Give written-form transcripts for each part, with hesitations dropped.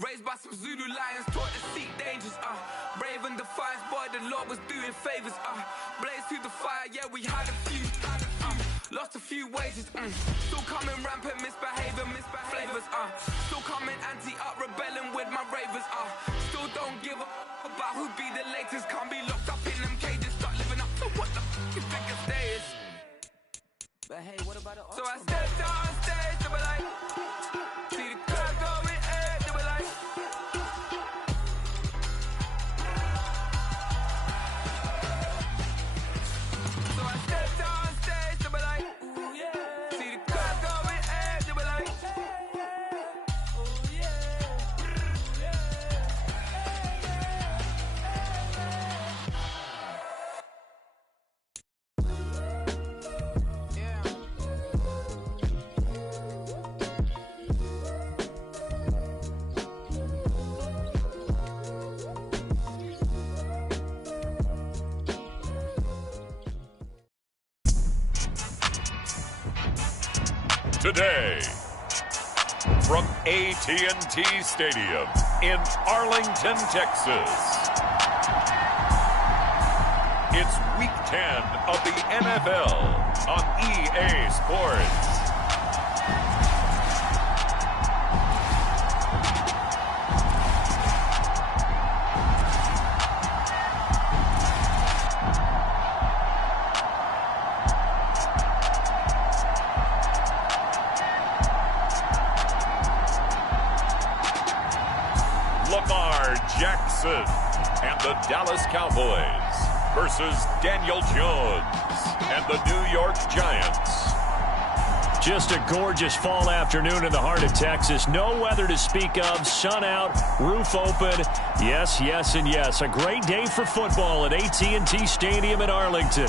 Raised by some Zulu lions, taught to seek dangers, brave and defiant, boy, the Lord was doing favors, blaze through the fire, yeah, we had a few, lost a few wages, still coming rampant, misbehaving, flavors, still coming anti-up, rebelling with my ravers, still don't give a about who be the latest, can't be locked up in them cages, start living up to what the you think a day is. But hey, what about the so I stepped on stage, they were like, see the crowd going air, they were like, so I stepped on stage, they were like, ooh yeah, see the crowd going air, they were like, ooh yeah, Today, from AT&T Stadium in Arlington, Texas, it's Week 10 of the NFL on EA Sports. Jackson and the Dallas Cowboys versus Daniel Jones and the New York Giants. Just a gorgeous fall afternoon in the heart of Texas. No weather to speak of. Sun out, roof open. Yes, yes, and yes. A great day for football at AT&T Stadium in Arlington.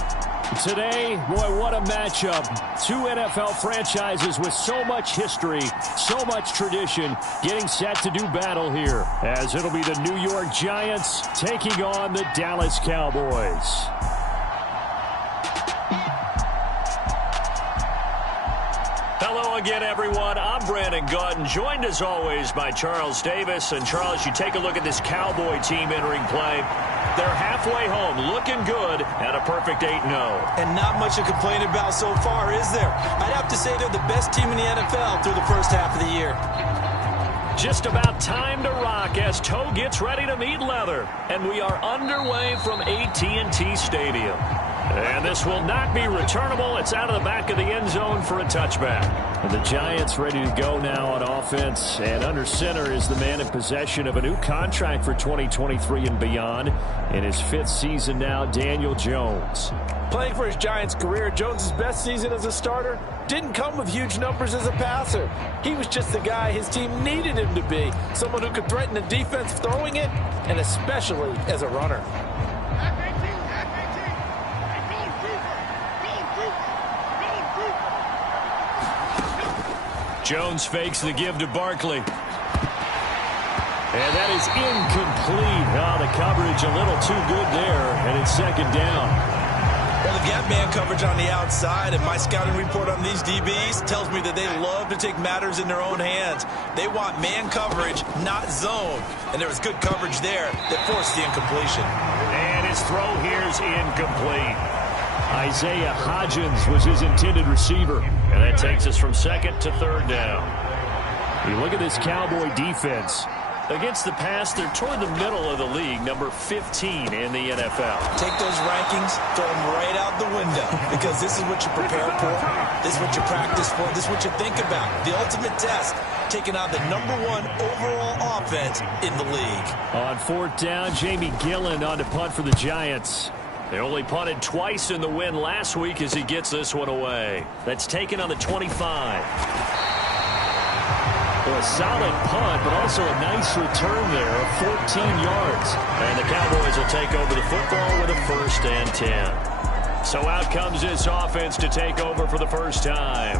Today, boy, what a matchup. Two NFL franchises with so much history, so much tradition, getting set to do battle here, as it'll be the New York Giants taking on the Dallas Cowboys. Hello again, everyone. I'm Brandon Gautin, joined as always by Charles Davis. And Charles, you take a look at this Cowboy team entering play. They're halfway home, looking good, at a perfect 8-0. And not much to complain about so far, is there? I'd have to say they're the best team in the NFL through the first half of the year. Just about time to rock as toe gets ready to meet leather. And we are underway from AT&T Stadium. And this will not be returnable. It's out of the back of the end zone for a touchback. And the Giants ready to go now on offense. And under center is the man in possession of a new contract for 2023 and beyond. In his 5th season now, Daniel Jones. Playing for his Giants career, Jones' best season as a starter didn't come with huge numbers as a passer. He was just the guy his team needed him to be. Someone who could threaten the defense throwing it, and especially as a runner. Jones fakes the give to Barkley. And that is incomplete. Oh, the coverage a little too good there, and it's second down. Well, they've got man coverage on the outside, and my scouting report on these DBs tells me that they love to take matters in their own hands. They want man coverage, not zone. And there was good coverage there that forced the incompletion. And his throw here is incomplete. Isaiah Hodgins was his intended receiver. And that takes us from second to third down. You look at this Cowboy defense. Against the pass, they're toward the middle of the league, number 15 in the NFL. Take those rankings, throw them right out the window, because this is what you prepare for, this is what you practice for, this is what you think about. The ultimate test, taking on the #1 overall offense in the league. On 4th down, Jamie Gillen on to punt for the Giants. They only punted twice in the win last week as he gets this one away. That's taken on the 25. Well, a solid punt, but also a nice return there of 14 yards. And the Cowboys will take over the football with a 1st and 10. So out comes this offense to take over for the first time.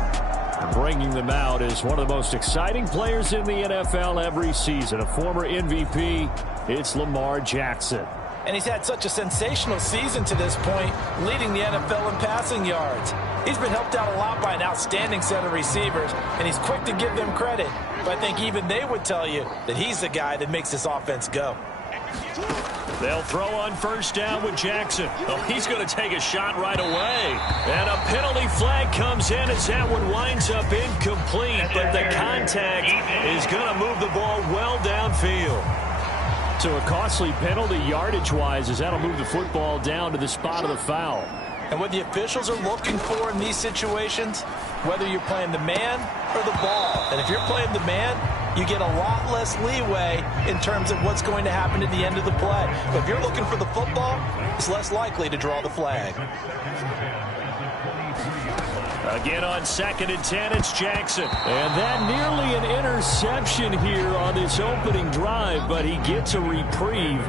Bringing them out is one of the most exciting players in the NFL every season. A former MVP, it's Lamar Jackson. And he's had such a sensational season to this point, leading the NFL in passing yards. He's been helped out a lot by an outstanding set of receivers, and he's quick to give them credit. But I think even they would tell you that he's the guy that makes this offense go. They'll throw on first down with Jackson. Oh, he's going to take a shot right away. And a penalty flag comes in as that one winds up incomplete. But the contact is going to move the ball well downfield. So a costly penalty yardage-wise as that'll move the football down to the spot of the foul. And what the officials are looking for in these situations, whether you're playing the man or the ball. And if you're playing the man, you get a lot less leeway in terms of what's going to happen at the end of the play. But if you're looking for the football, it's less likely to draw the flag. Again on 2nd and 10, it's Jackson. And that nearly an interception here on this opening drive, but he gets a reprieve.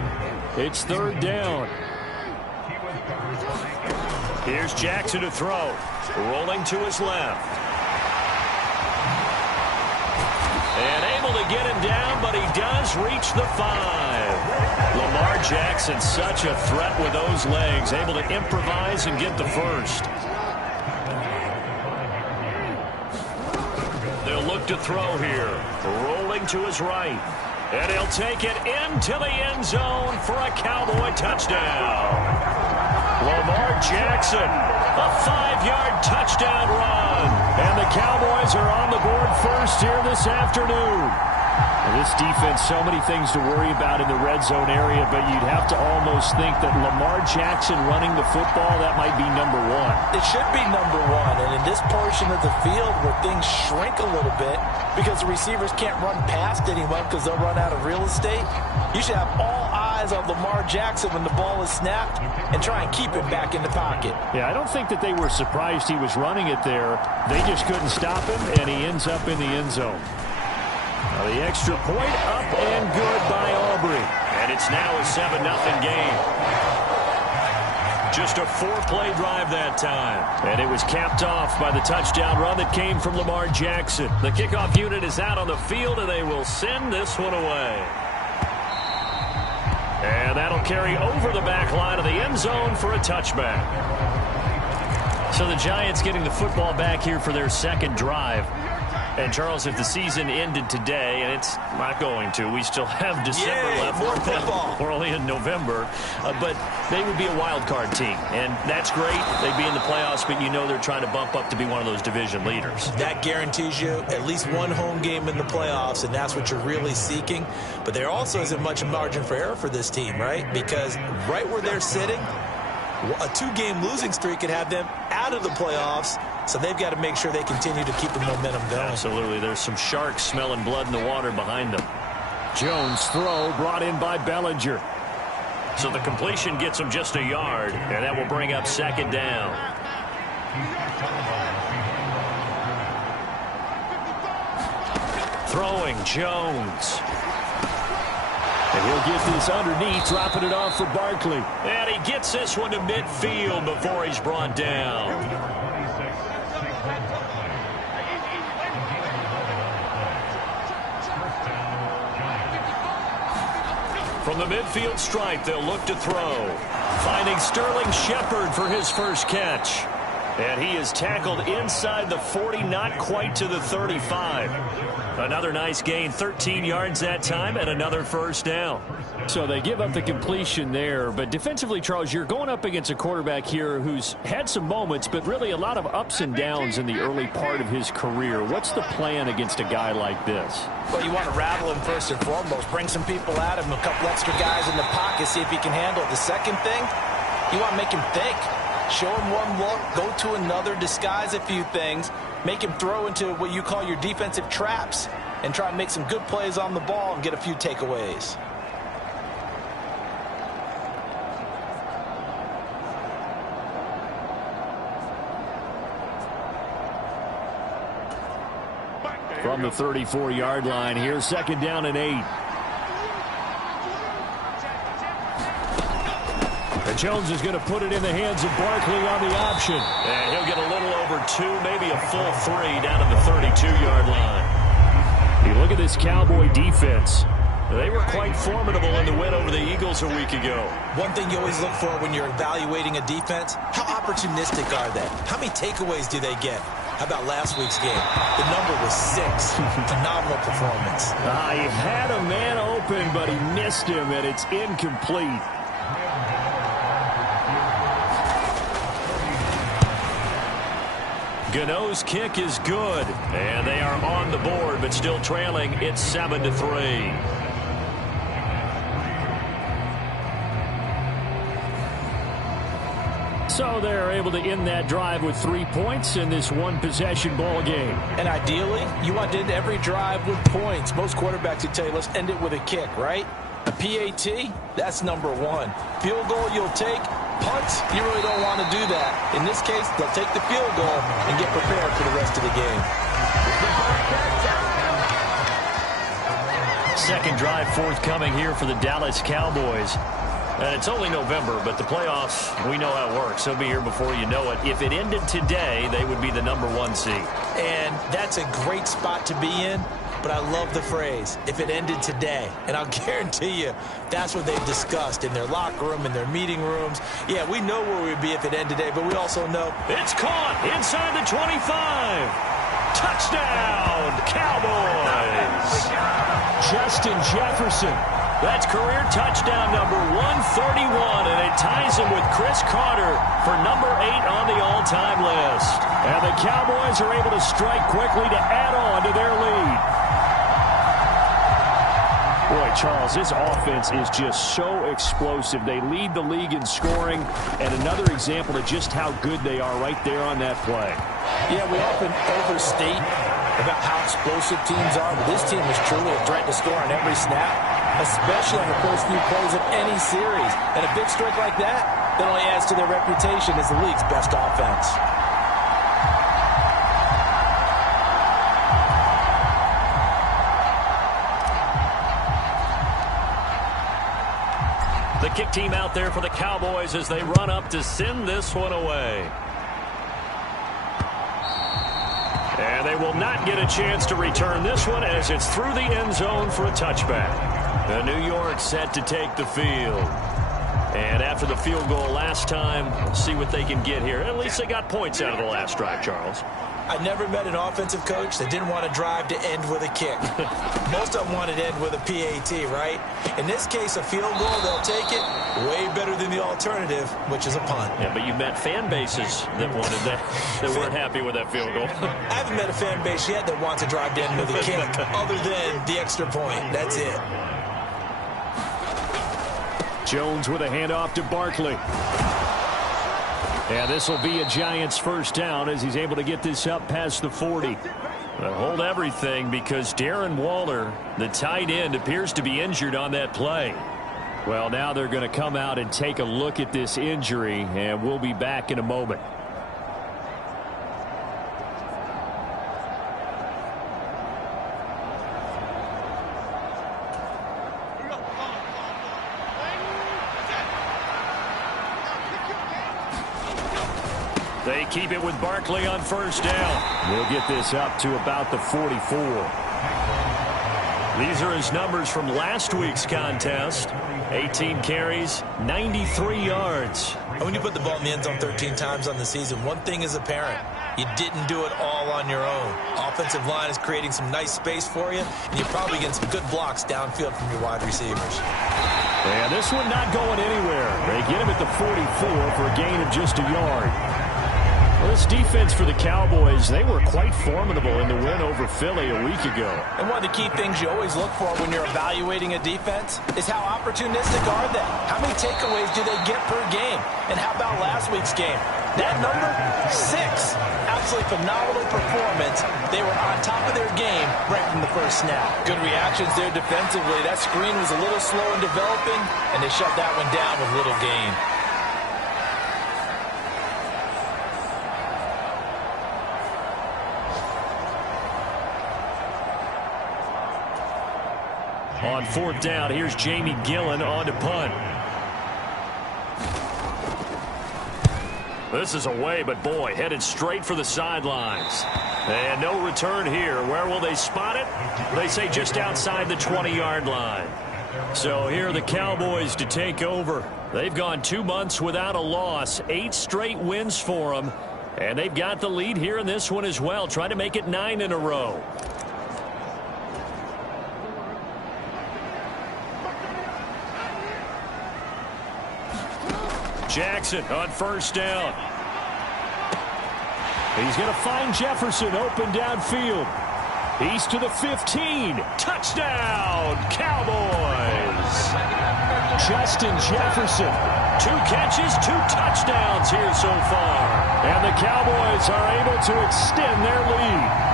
It's 3rd down. Here's Jackson to throw. Rolling to his left. And able to get him down, but he does reach the 5. Lamar Jackson, such a threat with those legs, able to improvise and get the first. They'll look to throw here. Rolling to his right. And he'll take it into the end zone for a Cowboy touchdown. Lamar Jackson, a 5-yard touchdown run. And the Cowboys are on the board first here this afternoon. And this defense, so many things to worry about in the red zone area, but you'd have to almost think that Lamar Jackson running the football, that might be number 1. It should be number 1. And in this portion of the field where things shrink a little bit because the receivers can't run past anyone because they'll run out of real estate, you should have all eyes on Lamar Jackson when the ball is snapped and try and keep him back in the pocket. Yeah, I don't think that they were surprised he was running it there. They just couldn't stop him, and he ends up in the end zone. Now the extra point up and good by Aubrey. And it's now a 7-0 game. Just a 4-play drive that time. And it was capped off by the touchdown run that came from Lamar Jackson. The kickoff unit is out on the field, and they will send this one away. And that'll carry over the back line of the end zone for a touchback. So the Giants getting the football back here for their 2nd drive. And, Charles, if the season ended today, and it's not going to, we still have December left. More football. We're only in November. But they would be a wild card team. And that's great. They'd be in the playoffs, but you know they're trying to bump up to be one of those division leaders. That guarantees you at least one home game in the playoffs, and that's what you're really seeking. But there also isn't much margin for error for this team, right? Because right where they're sitting, a 2-game losing streak could have them out of the playoffs. So they've got to make sure they continue to keep the momentum going. Absolutely. There's some sharks smelling blood in the water behind them. Jones' throw brought in by Bellinger. So the completion gets him just a yard, and that will bring up 2nd down. Throwing Jones. And he'll get this underneath, dropping it off for Barkley. And he gets this one to midfield before he's brought down. From the midfield stripe, they'll look to throw. Finding Sterling Shepard for his first catch. And he is tackled inside the 40, not quite to the 35. Another nice gain, 13 yards that time, and another first down. So they give up the completion there. But defensively, Charles, you're going up against a quarterback here who's had some moments, but really a lot of ups and downs in the early part of his career. What's the plan against a guy like this? Well, you want to rattle him first and foremost. Bring some people at him, a couple extra guys in the pocket, see if he can handle it. The second thing, you want to make him think. Show him one look, go to another, disguise a few things, make him throw into what you call your defensive traps, and try and make some good plays on the ball and get a few takeaways. From the 34-yard line here, 2nd down and 8. And Jones is going to put it in the hands of Barkley on the option. And he'll get a little over 2, maybe a full 3 down to the 32-yard line. You look at this Cowboy defense. They were quite formidable in the win over the Eagles a week ago. One thing you always look for when you're evaluating a defense, how opportunistic are they? How many takeaways do they get? How about last week's game? The number was 6. Phenomenal performance. He had a man open, but he missed him, and it's incomplete. Gano's kick is good, and they are on the board, but still trailing. It's 7-3. So they're able to end that drive with 3 points in this one-possession ball game. And ideally, you want to end every drive with points. Most quarterbacks would tell you, let's end it with a kick, right? A PAT, that's number 1. Field goal you'll take. Punts, you really don't want to do that. In this case, they'll take the field goal and get prepared for the rest of the game. Second drive forthcoming here for the Dallas Cowboys. And it's only November, but the playoffs, we know how it works. They'll be here before you know it. If it ended today, they would be the number 1 seed. And that's a great spot to be in. But I love the phrase, if it ended today. And I'll guarantee you, that's what they've discussed in their locker room, in their meeting rooms. Yeah, we know where we'd be if it ended today, but we also know. It's caught inside the 25. Touchdown, Cowboys. Justin Jefferson. That's career touchdown number 131, and it ties him with Chris Carter for number 8 on the all-time list. And the Cowboys are able to strike quickly to add on to their lead. Boy, Charles, this offense is just so explosive. They lead the league in scoring, and another example of just how good they are right there on that play. Yeah, we often overstate about how explosive teams are, but this team is truly a threat to score on every snap, especially on the first few plays of any series. And a big strike like that only adds to their reputation as the league's best offense. The kick team out there for the Cowboys as they run up to send this one away. And they will not get a chance to return this one as it's through the end zone for a touchback. The New York set to take the field. And after the field goal last time, we'll see what they can get here. At least they got points out of the last drive, Charles. I never met an offensive coach that didn't want to drive to end with a kick. Most of them wanted to end with a PAT, right? In this case, a field goal, they'll take it. Way better than the alternative, which is a punt. Yeah, but you met fan bases that wanted that, that weren't happy with that field goal. I haven't met a fan base yet that wants to drive to end with a kick, other than the extra point. That's it. Jones with a handoff to Barkley. Yeah, this will be a Giants first down as he's able to get this up past the 40. But hold everything because Darren Waller, the tight end, appears to be injured on that play. Well, now they're going to come out and take a look at this injury, and we'll be back in a moment. They keep it with Barkley on first down. We'll get this up to about the 44. These are his numbers from last week's contest. 18 carries, 93 yards. And when you put the ball in the end zone 13 times on the season, one thing is apparent. You didn't do it all on your own. Offensive line is creating some nice space for you, and you're probably getting some good blocks downfield from your wide receivers. And this one not going anywhere. They get him at the 44 for a gain of just a yard. Well, this defense for the Cowboys, they were quite formidable in the win over Philly a week ago. And one of the key things you always look for when you're evaluating a defense is how opportunistic are they? How many takeaways do they get per game? And how about last week's game? That number, 6. Absolutely phenomenal performance. They were on top of their game right from the first snap. Good reactions there defensively. That screen was a little slow in developing, and they shut that one down with little gain. On fourth down, here's Jamie Gillen on to punt. This is away, but boy, headed straight for the sidelines. And no return here. Where will they spot it? They say just outside the 20-yard line. So here are the Cowboys to take over. They've gone 2 months without a loss. 8 straight wins for them. And they've got the lead here in this one as well. Trying to make it 9 in a row. Jackson on first down. He's going to find Jefferson open downfield. He's to the 15. Touchdown, Cowboys. Justin Jefferson. 2 catches, 2 touchdowns here so far. And the Cowboys are able to extend their lead.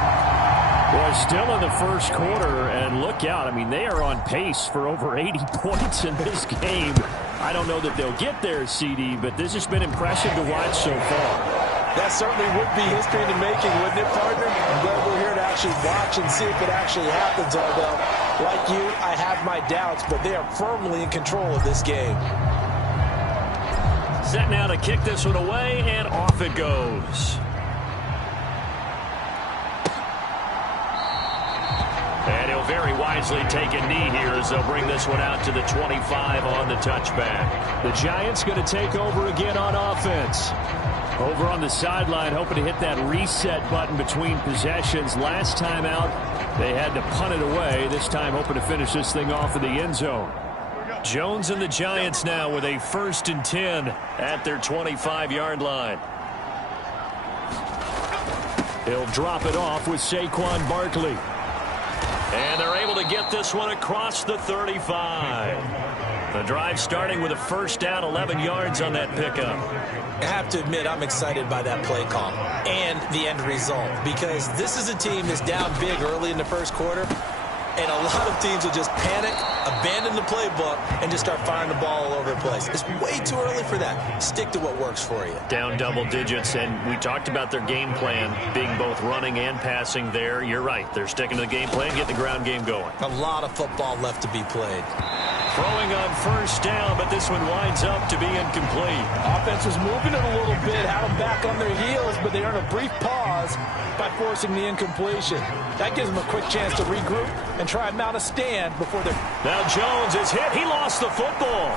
Well, still in the first quarter, and look out. I mean, they are on pace for over 80 points in this game. I don't know that they'll get there, CD, but this has been impressive to watch so far. That certainly would be history in the making, wouldn't it, partner? I'm glad we're here to actually watch and see if it actually happens, although, like you, I have my doubts, but they are firmly in control of this game. Set now to kick this one away, and off it goes. And he'll very wisely take a knee here as they'll bring this one out to the 25 on the touchback. The Giants going to take over again on offense. Over on the sideline, hoping to hit that reset button between possessions. Last time out, they had to punt it away. This time, hoping to finish this thing off in the end zone. Jones and the Giants now with a 1st and 10 at their 25-yard line. He'll drop it off with Saquon Barkley. And they're able to get this one across the 35. The drive starting with a first down, 11 yards on that pickup. I have to admit, I'm excited by that play call and the end result, because this is a team that's down big early in the first quarter, and a lot of teams will just panic, abandon the playbook, and just start firing the ball all over the place. It's way too early for that. Stick to what works for you. Down double digits, and we talked about their game plan being both running and passing there. You're right. They're sticking to the game plan, getting the ground game going. A lot of football left to be played. Throwing on first down, but this one winds up to be incomplete. Offense was moving it a little bit, had them back on their heels, but they earned a brief pause by forcing the incompletion. That gives them a quick chance to regroup and try and mount a stand before they're... Now Jones is hit. He lost the football.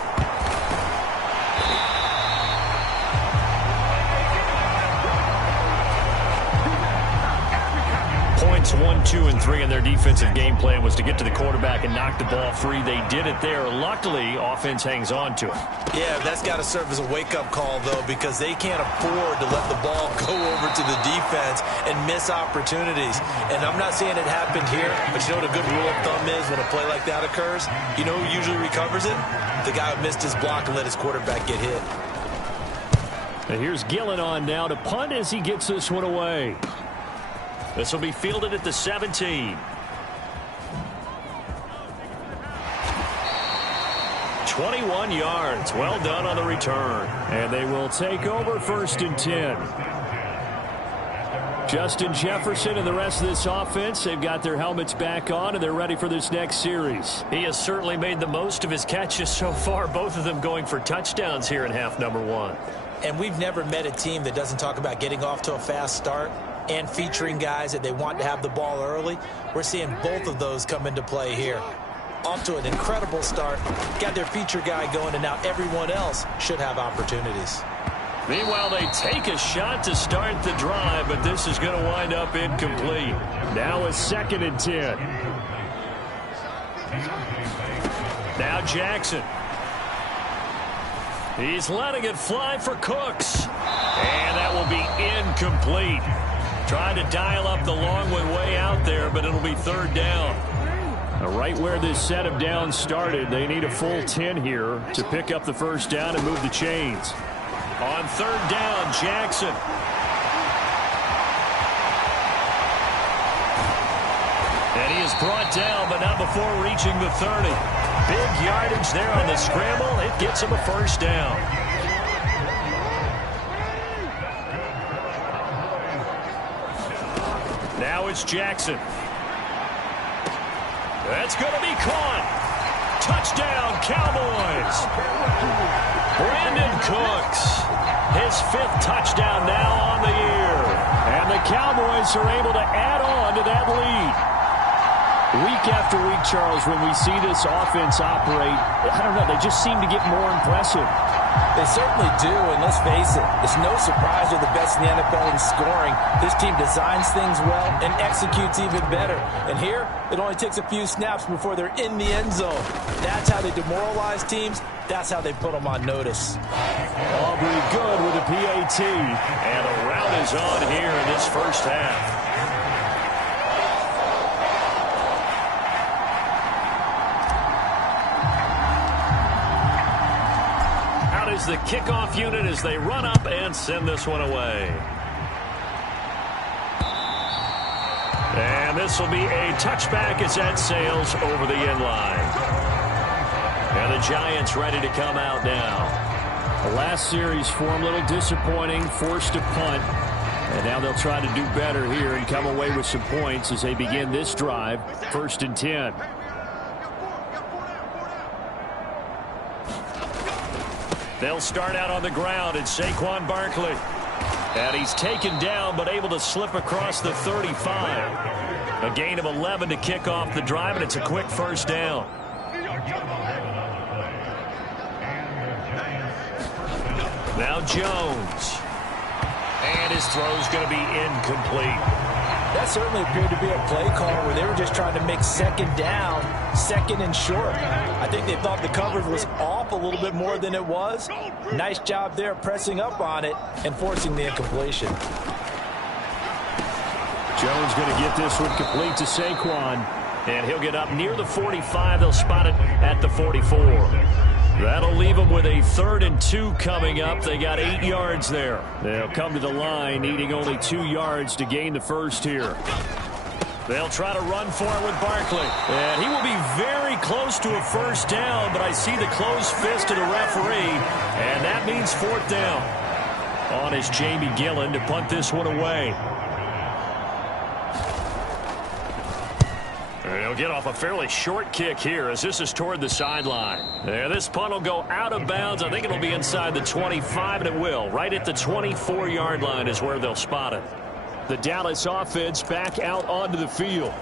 Points 1, 2, and 3 in their defensive game plan was to get to the quarterback and knock the ball free. They did it there. Luckily, offense hangs on to it. Yeah, that's got to serve as a wake-up call, though, because they can't afford to let the ball go over to the defense and miss opportunities. And I'm not saying it happened here, but you know what a good rule of thumb is when a play like that occurs? You know who usually recovers it? The guy who missed his block and let his quarterback get hit. And here's Gillen on now to punt as he gets this one away. This will be fielded at the 17. 21 yards. Well done on the return. And they will take over 1st and 10. Justin Jefferson and the rest of this offense, they've got their helmets back on, and they're ready for this next series. He has certainly made the most of his catches so far, both of them going for touchdowns here in half number 1. And we've never met a team that doesn't talk about getting off to a fast start and featuring guys that they want to have the ball early. We're seeing both of those come into play here. Off to an incredible start, got their feature guy going, and now everyone else should have opportunities. Meanwhile, they take a shot to start the drive, but this is going to wind up incomplete. Now a 2nd and 10. Now Jackson. He's letting it fly for Cooks. And that will be incomplete. Trying to dial up the long one way out there, but it'll be 3rd down. Right where this set of downs started, they need a full 10 here to pick up the first down and move the chains. On 3rd down, Jackson. And he is brought down, but not before reaching the 30. Big yardage there on the scramble. It gets him a first down. Now it's Jackson. That's going to be caught. Touchdown, Cowboys. Brandon Cooks. His 5th touchdown now on the year. And And the Cowboys are able to add on to that lead. Week after week, Charles, when we see this offense operate, I don't know, they just seem to get more impressive. They certainly do, and let's face it, it's no surprise they're the best in the NFL in scoring. This team designs things well and executes even better. And here, it only takes a few snaps before they're in the end zone. That's how they demoralize teams. That's how they put them on notice. Aubrey good with a PAT. And a rout is on here in this first half. The kickoff unit as they run up and send this one away. And this will be a touchback as that sails over the end line. And the Giants ready to come out now. The last series for them, a little disappointing, forced a punt. And now they'll try to do better here and come away with some points as they begin this drive. 1st and 10. They'll start out on the ground. It's Saquon Barkley. And he's taken down but able to slip across the 35. A gain of 11 to kick off the drive, and it's a quick first down. Now Jones. And his throw's going to be incomplete. That certainly appeared to be a play call where they were just trying to make second down, second and short. I think they thought the coverage was off a little bit more than it was. Nice job there pressing up on it and forcing the incompletion. Jones going to get this one complete to Saquon. And he'll get up near the 45. They'll spot it at the 44. That'll leave them with a 3rd and 2 coming up. They got 8 yards there. They'll come to the line, needing only 2 yards to gain the first here. They'll try to run for it with Barkley. And he will be very close to a first down, but I see the closed fist of the referee, and that means 4th down. On is Jamie Gillen to punt this one away. He'll get off a fairly short kick here as this is toward the sideline. And this punt will go out of bounds. I think it'll be inside the 25, and it will. Right at the 24-yard line is where they'll spot it. The Dallas offense back out onto the field.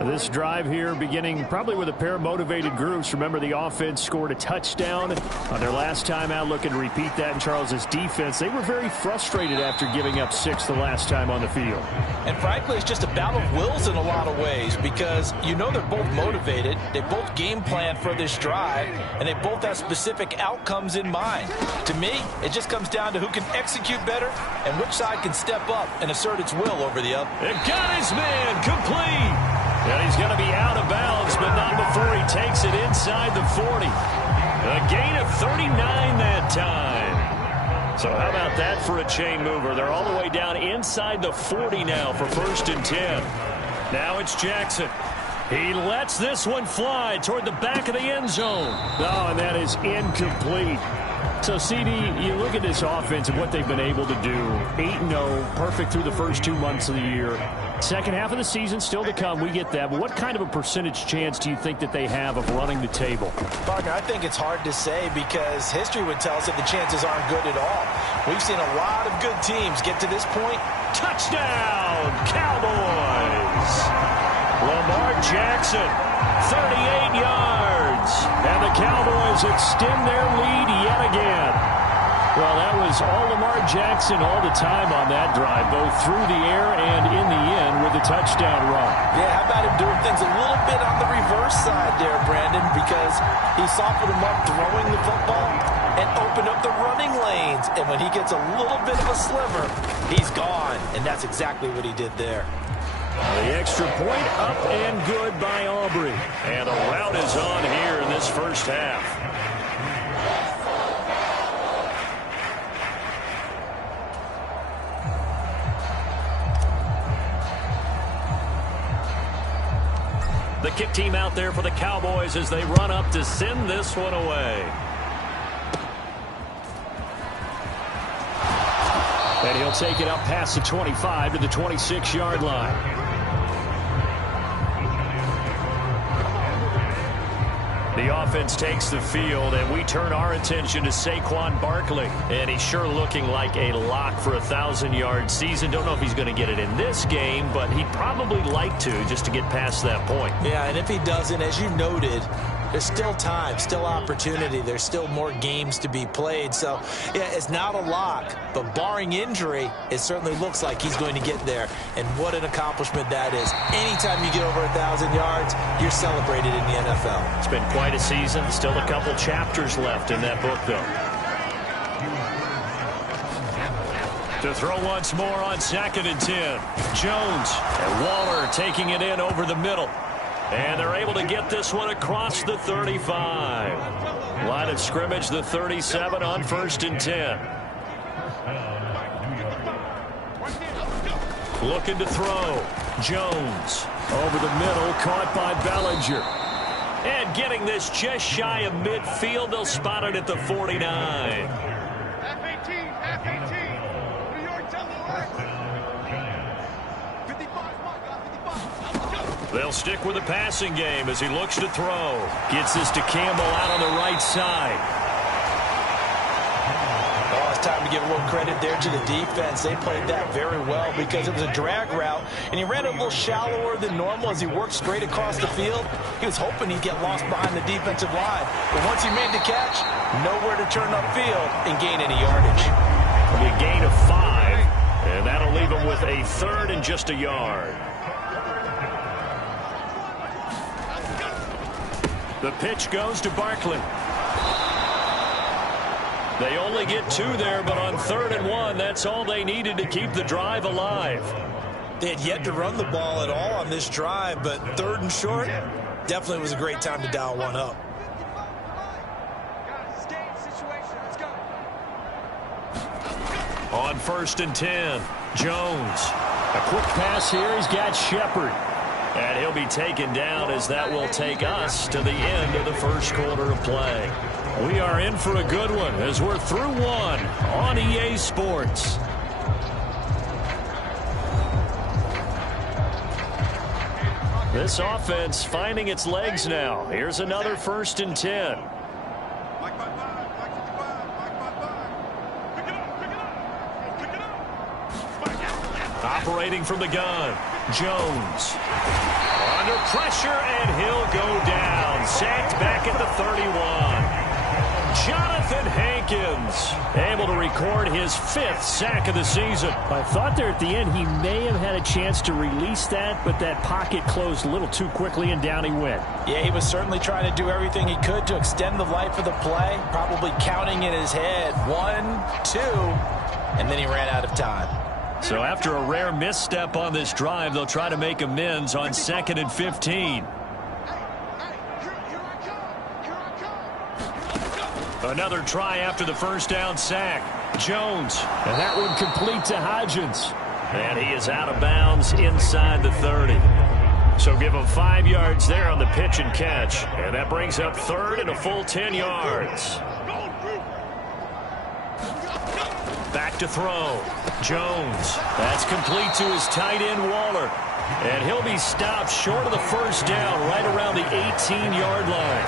This drive here beginning probably with a pair of motivated groups. Remember, the offense scored a touchdown on their last time out. Looking to repeat that in Charles's defense. They were very frustrated after giving up 6 the last time on the field. And frankly, it's just a battle of wills in a lot of ways because you know they're both motivated. They both game plan for this drive, and they both have specific outcomes in mind. To me, it just comes down to who can execute better and which side can step up and assert its will over the other. It got his man complete. And he's going to be out of bounds, but not before he takes it inside the 40. A gain of 39 that time. So how about that for a chain mover? They're all the way down inside the 40 now for 1st and 10. Now it's Jackson. He lets this one fly toward the back of the end zone. Oh, and that is incomplete. So, CD, you look at this offense and what they've been able to do. 8-0, perfect through the first 2 months of the year. Second half of the season still to come. We get that. But what kind of a percentage chance do you think that they have of running the table? Parker, I think it's hard to say because history would tell us that the chances aren't good at all. We've seen a lot of good teams get to this point. Touchdown, Cowboys! Lamar Jackson, 38 yards. And the Cowboys extend their lead yet again. Well, that was all Lamar Jackson all the time on that drive, both through the air and in the end with a touchdown run. Yeah, how about him doing things a little bit on the reverse side there, Brandon, because he softened him up throwing the football and opened up the running lanes. And when he gets a little bit of a sliver, he's gone. And that's exactly what he did there. The extra point up and good by Aubrey. And a rout is on here in this first half. The kick team out there for the Cowboys as they run up to send this one away. And he'll take it up past the 25 to the 26-yard line. The offense takes the field, and we turn our attention to Saquon Barkley. And he's sure looking like a lock for a 1,000-yard season. Don't know if he's going to get it in this game, but he'd probably like to just to get past that point. Yeah, and if he doesn't, as you noted, there's still time, still opportunity. There's still more games to be played. So, yeah, it's not a lock, but barring injury, it certainly looks like he's going to get there. And what an accomplishment that is. Anytime you get over 1,000 yards, you're celebrated in the NFL. It's been quite a season. Still a couple chapters left in that book, though. To throw once more on 2nd and 10. Jones and Waller taking it in over the middle. And they're able to get this one across the 35. Line of scrimmage, the 37 on 1st and 10. Looking to throw. Jones over the middle, caught by Bellinger. And getting this just shy of midfield, they'll spot it at the 49. F-18, F-18. New York, tell the 55, They'll stick with the passing game as he looks to throw. Gets this to Campbell out on the right side. Oh, it's time to give a little credit there to the defense. They played that very well because it was a drag route, and he ran it a little shallower than normal as he worked straight across the field. He was hoping he'd get lost behind the defensive line. But once he made the catch, nowhere to turn upfield and gain any yardage. It'll be a gain of 5, and that'll leave him with a 3rd and just a yard. The pitch goes to Barkley. They only get 2 there, but on 3rd and 1, that's all they needed to keep the drive alive. They had yet to run the ball at all on this drive, but 3rd and short, definitely was a great time to dial one up. On 1st and 10, Jones. A quick pass here. He's got Shepard. And he'll be taken down as that will take us to the end of the first quarter of play. We are in for a good one as we're through one on EA Sports. This offense finding its legs now. Here's another 1st and 10. Operating from the gun, Jones. Under pressure, and he'll go down. Sacked back at the 31. Jonathan Hankins able to record his 5th sack of the season. I thought there at the end he may have had a chance to release that, but that pocket closed a little too quickly, and down he went. Yeah, he was certainly trying to do everything he could to extend the life of the play, probably counting in his head 1, 2, and then he ran out of time. So after a rare misstep on this drive, they'll try to make amends on 2nd and 15. Another try after the first down sack. Jones. And that one complete to Hodgins. And he is out of bounds inside the 30. So give him 5 yards there on the pitch and catch. And that brings up 3rd and a full 10 yards. Back to throw. Jones. That's complete to his tight end, Waller. And he'll be stopped short of the first down right around the 18-yard line.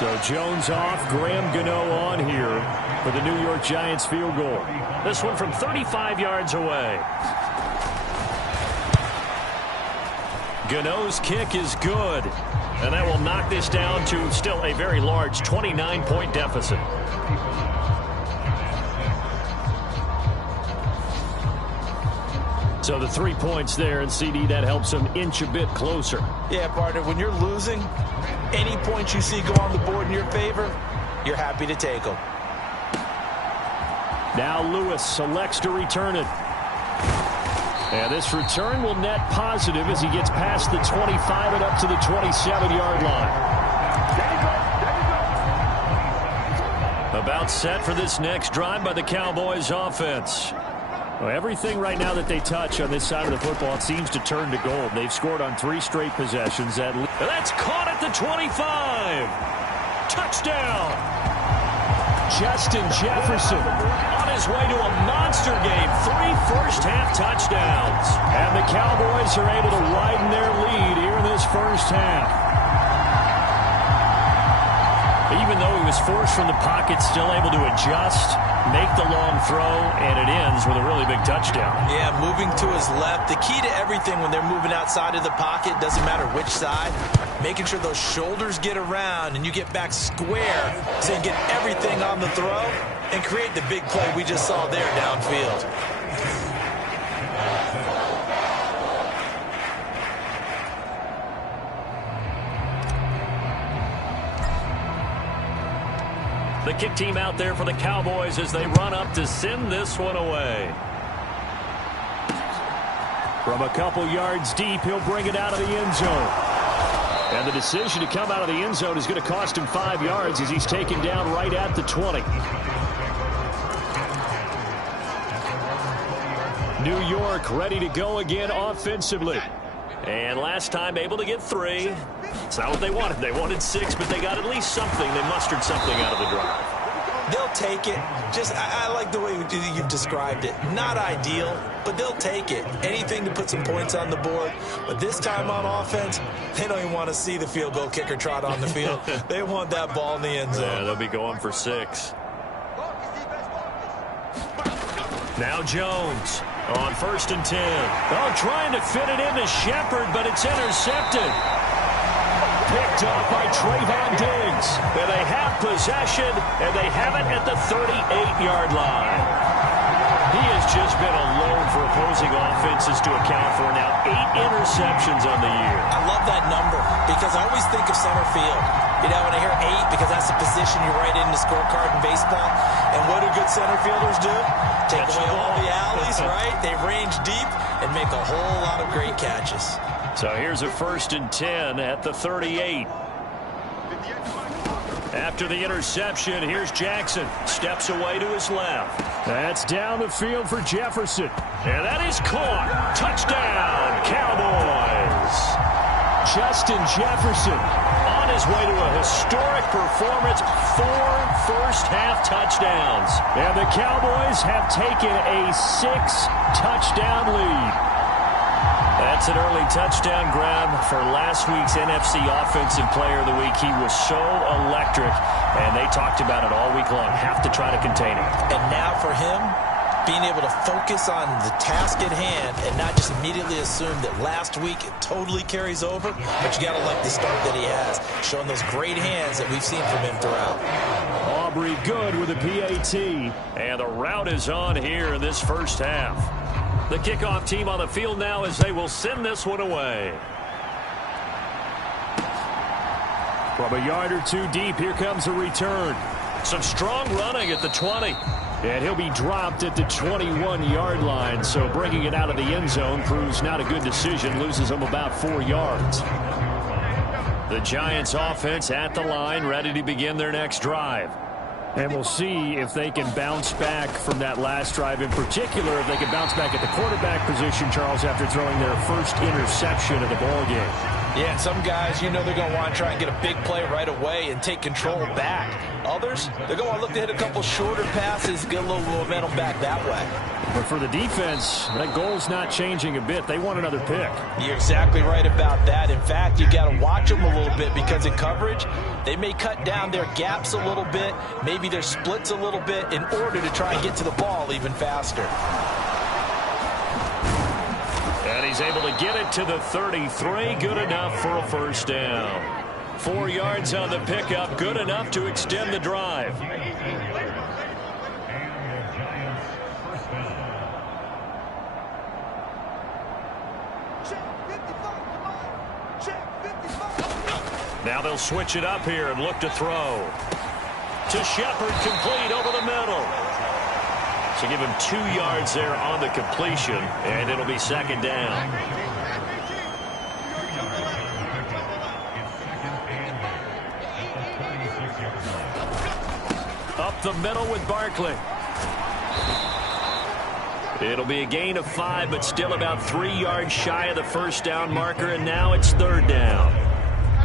So Jones off, Graham Gano on here for the New York Giants field goal. This one from 35 yards away. Gano's kick is good. And that will knock this down to still a very large 29-point deficit. So the 3 points there, and CD, that helps him inch a bit closer. Yeah, partner, when you're losing, any points you see go on the board in your favor, you're happy to take them. Now Lewis selects to return it. And this return will net positive as he gets past the 25 and up to the 27-yard line. About set for this next drive by the Cowboys offense. Well, everything right now that they touch on this side of the football, it seems to turn to gold. They've scored on 3 straight possessions. That's caught at the 25. Touchdown. Justin Jefferson On his way to a monster game. 3 first-half touchdowns. And the Cowboys are able to widen their lead here in this first half. Even though he was forced from the pocket, still able to adjust, make the long throw, and it ends with a really big touchdown. Yeah, moving to his left. The key to everything when they're moving outside of the pocket, doesn't matter which side, making sure those shoulders get around and you get back square so you get everything on the throw and create the big play we just saw there downfield. The kick team out there for the Cowboys as they run up to send this one away. From a couple yards deep, he'll bring it out of the end zone. And the decision to come out of the end zone is going to cost him 5 yards as he's taken down right at the 20. New York ready to go again offensively. And last time able to get 3. It's not what they wanted. They wanted 6, but they got at least something. They mustered something out of the drive. They'll take it. I like the way you've described it. Not ideal, but they'll take it. Anything to put some points on the board. But this time on offense, they don't even want to see the field goal kicker trot on the field. They want that ball in the end zone. Yeah, they'll be going for 6. Now Jones on 1st and 10. Oh, trying to fit it into Shepard, but it's intercepted. Picked up by Trayvon Diggs. And they have possession, and they have it at the 38-yard line. He has just been alone for opposing offenses to account for now 8 interceptions on the year. I love that number because I always think of center field. You know, when I hear 8, because that's the position you write in the scorecard in baseball. And what do good center fielders do? Take away all the alleys, right? They range deep and make a whole lot of great catches. So here's a 1st and 10 at the 38. After the interception, here's Jackson. Steps away to his left. That's down the field for Jefferson. And that is caught. Touchdown, Cowboys. Justin Jefferson on his way to a historic performance. 4 first-half touchdowns. And the Cowboys have taken a 6-touchdown lead. That's an early touchdown grab for last week's NFC Offensive Player of the Week. He was so electric, and they talked about it all week long. Have to try to contain him. And now for him, being able to focus on the task at hand and not just immediately assume that last week it totally carries over, but you got to like the start that he has, showing those great hands that we've seen from him throughout. Aubrey good with a PAT, and the route is on here in this first half. The kickoff team on the field now as they will send this one away. From a yard or 2 deep, here comes a return. Some strong running at the 20. And he'll be dropped at the 21-yard line. So bringing it out of the end zone proves not a good decision. Loses him about 4 yards. The Giants offense at the line, ready to begin their next drive. And we'll see if they can bounce back from that last drive. In particular, if they can bounce back at the quarterback position, Charles, after throwing their first interception of the ballgame. Yeah, and some guys, you know, they're going to want to try and get a big play right away and take control back. Others, they're going to want to look to hit a couple shorter passes, get a little momentum back that way. But for the defense, that goal's not changing a bit. They want another pick. You're exactly right about that. In fact, you got to watch them a little bit because in coverage, they may cut down their gaps a little bit, maybe their splits a little bit in order to try and get to the ball even faster. And he's able to get it to the 33. Good enough for a first down. 4 yards on the pickup. Good enough to extend the drive. Now they'll switch it up here and look to throw. To Shepard, complete over the middle. So give him 2 yards there on the completion, and it'll be second down. Up the middle with Barkley. It'll be a gain of 5, but still about 3 yards shy of the first down marker, and now it's third down.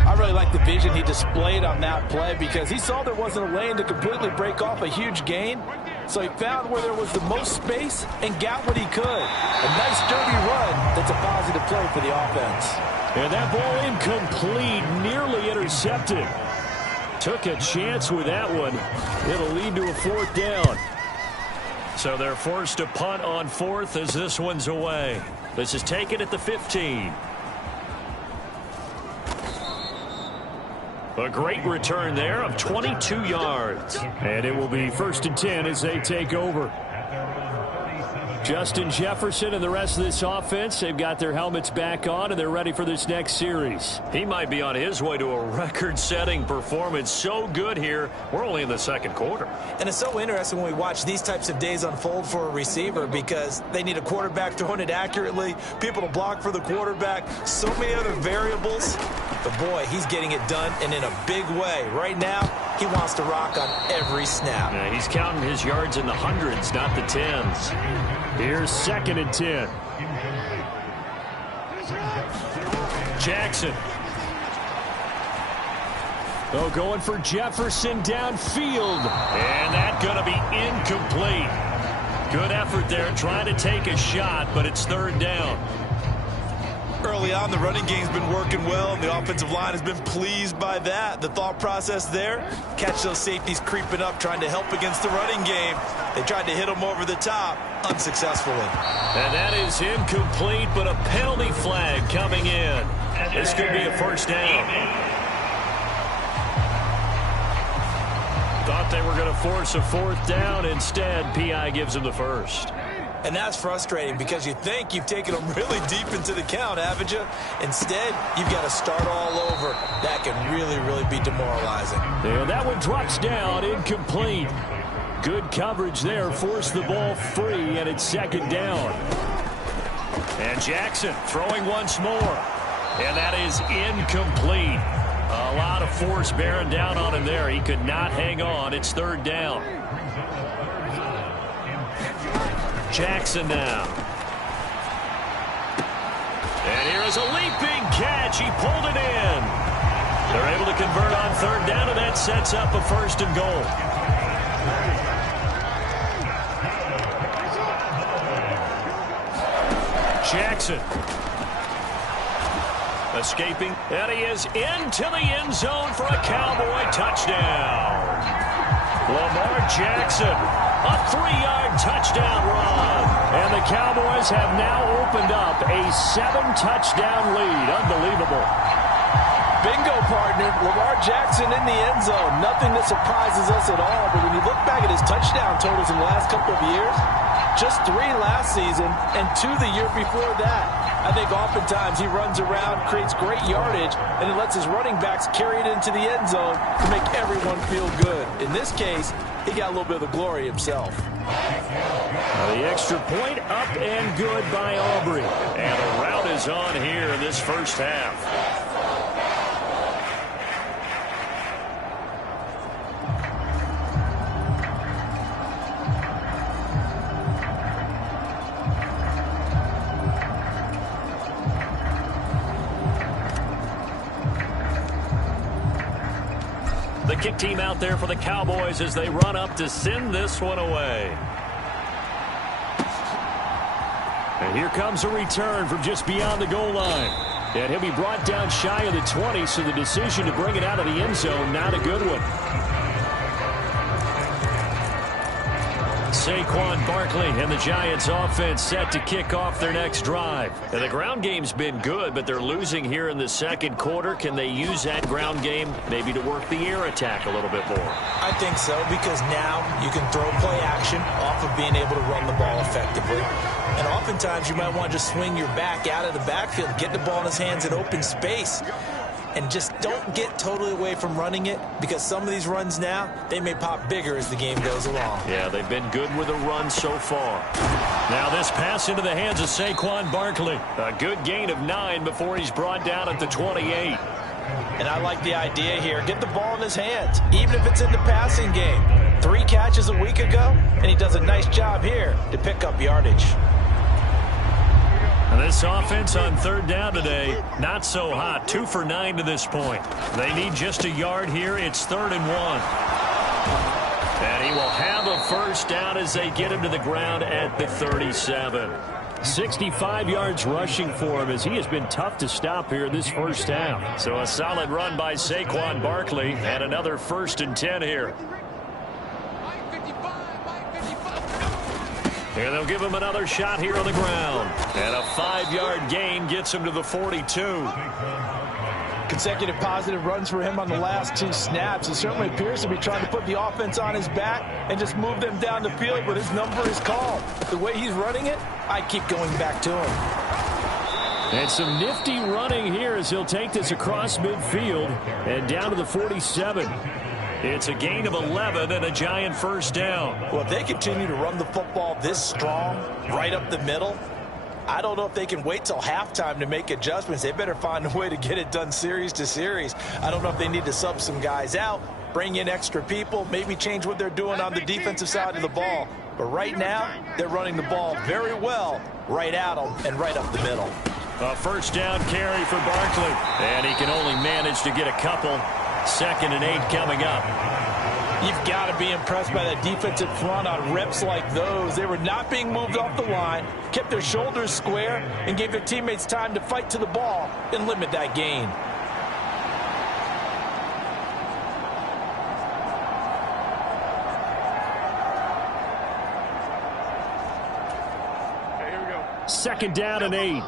I really like the vision he displayed on that play because he saw there wasn't a lane to completely break off a huge gain. So he found where there was the most space and got what he could. A nice, dirty run that's a positive play for the offense. And that ball incomplete, nearly intercepted. Took a chance with that one. It'll lead to a 4th down. So they're forced to punt on 4th as this one's away. This is taken at the 15. A great return there of 22 yards. And it will be 1st and 10 as they take over. Justin Jefferson and the rest of this offense, they've got their helmets back on and they're ready for this next series. He might be on his way to a record-setting performance. So good here. We're only in the 2nd quarter. And it's so interesting when we watch these types of days unfold for a receiver because they need a quarterback throwing it accurately, people to block for the quarterback, so many other variables. But boy, he's getting it done and in a big way. Right now, he wants to rock on every snap. Yeah, he's counting his yards in the hundreds, not the tens. Here's 2nd and 10. Jackson. Oh, going for Jefferson downfield. And that's going to be incomplete. Good effort there trying to take a shot, but it's 3rd down. Early on, the running game's been working well, and the offensive line has been pleased by that. The thought process there, catch those safeties creeping up, trying to help against the running game. They tried to hit them over the top, unsuccessfully. And that is incomplete, but a penalty flag coming in. This could be a 1st down. Thought they were going to force a 4th down. Instead, P.I. gives them the 1st. And that's frustrating because you think you've taken them really deep into the count, haven't you? Instead, you've got to start all over. That can really, really be demoralizing. And that one drops down, incomplete. Good coverage there, forced the ball free, and it's 2nd down. And Jackson throwing once more. And that is incomplete. A lot of force bearing down on him there. He could not hang on. It's 3rd down. Jackson now. And here is a leaping catch. He pulled it in. They're able to convert on 3rd down, and that sets up a 1st and goal. Jackson. Escaping. And he is into the end zone for a Cowboy touchdown. Lamar Jackson, a 3-yard touchdown run. And the Cowboys have now opened up a 7-touchdown lead. Unbelievable. Bingo, partner. Lamar Jackson in the end zone. Nothing that surprises us at all. But when you look back at his touchdown totals in the last couple of years, just 3 last season and 2 the year before that. I think oftentimes he runs around, creates great yardage, and then lets his running backs carry it into the end zone to make everyone feel good. In this case, he got a little bit of the glory himself. The extra point up and good by Aubrey. And the rout is on here in this 1st half. The kick team out there for the Cowboys as they run up to send this one away. And here comes a return from just beyond the goal line. And he'll be brought down shy of the 20, so the decision to bring it out of the end zone, not a good one. Saquon Barkley and the Giants offense set to kick off their next drive. And the ground game's been good, but they're losing here in the 2nd quarter. Can they use that ground game maybe to work the air attack a little bit more? I think so, because now you can throw play action off of being able to run the ball effectively. And oftentimes you might want to just swing your back out of the backfield, get the ball in his hands in open space. And just don't get totally away from running it, because some of these runs now, they may pop bigger as the game goes along. Yeah, they've been good with a run so far. Now this pass into the hands of Saquon Barkley. A good gain of 9 before he's brought down at the 28. And I like the idea here. Get the ball in his hands, even if it's in the passing game. 3 catches a week ago, and he does a nice job here to pick up yardage. And this offense on 3rd down today, not so hot. 2 for 9 to this point. They need just a yard here. It's 3rd and 1. And he will have a 1st down as they get him to the ground at the 37. 65 yards rushing for him as he has been tough to stop here this first half. So a solid run by Saquon Barkley and another 1st and 10 here. And they'll give him another shot here on the ground. And a 5-yard gain gets him to the 42. Consecutive positive runs for him on the last 2 snaps. He certainly appears to be trying to put the offense on his back and just move them down the field, but his number is called. The way he's running it, I keep going back to him. And some nifty running here as he'll take this across midfield and down to the 47. It's a gain of 11 and a Giant 1st down. Well, if they continue to run the football this strong, right up the middle, I don't know if they can wait till halftime to make adjustments. They better find a way to get it done series to series. I don't know if they need to sub some guys out, bring in extra people, maybe change what they're doing on the defensive side of the ball. But right now, they're running the ball very well right at them and right up the middle. A 1st down carry for Barkley. And he can only manage to get a couple. 2nd and 8 coming up. You've got to be impressed by that defensive front on reps like those. They were not being moved off the line, kept their shoulders square, and gave their teammates time to fight to the ball and limit that gain. Okay, here we go. 2nd down and 8.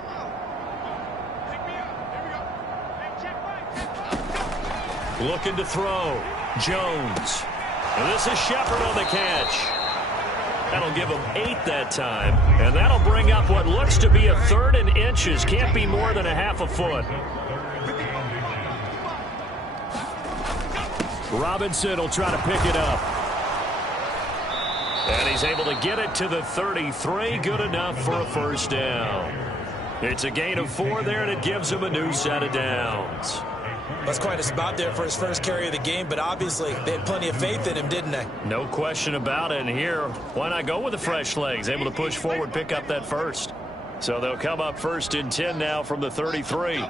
Looking to throw. Jones. And this is Shepard on the catch. That'll give him 8 that time. And that'll bring up what looks to be a 3rd and inches. Can't be more than a half a foot. Robinson will try to pick it up. And he's able to get it to the 33. Good enough for a 1st down. It's a gain of 4 there, and it gives him a new set of downs. That's quite a spot there for his first carry of the game, but obviously they had plenty of faith in him, didn't they? No question about it. And here, why not go with the fresh legs? Able to push forward, pick up that 1st. So they'll come up 1st and 10 now from the 33.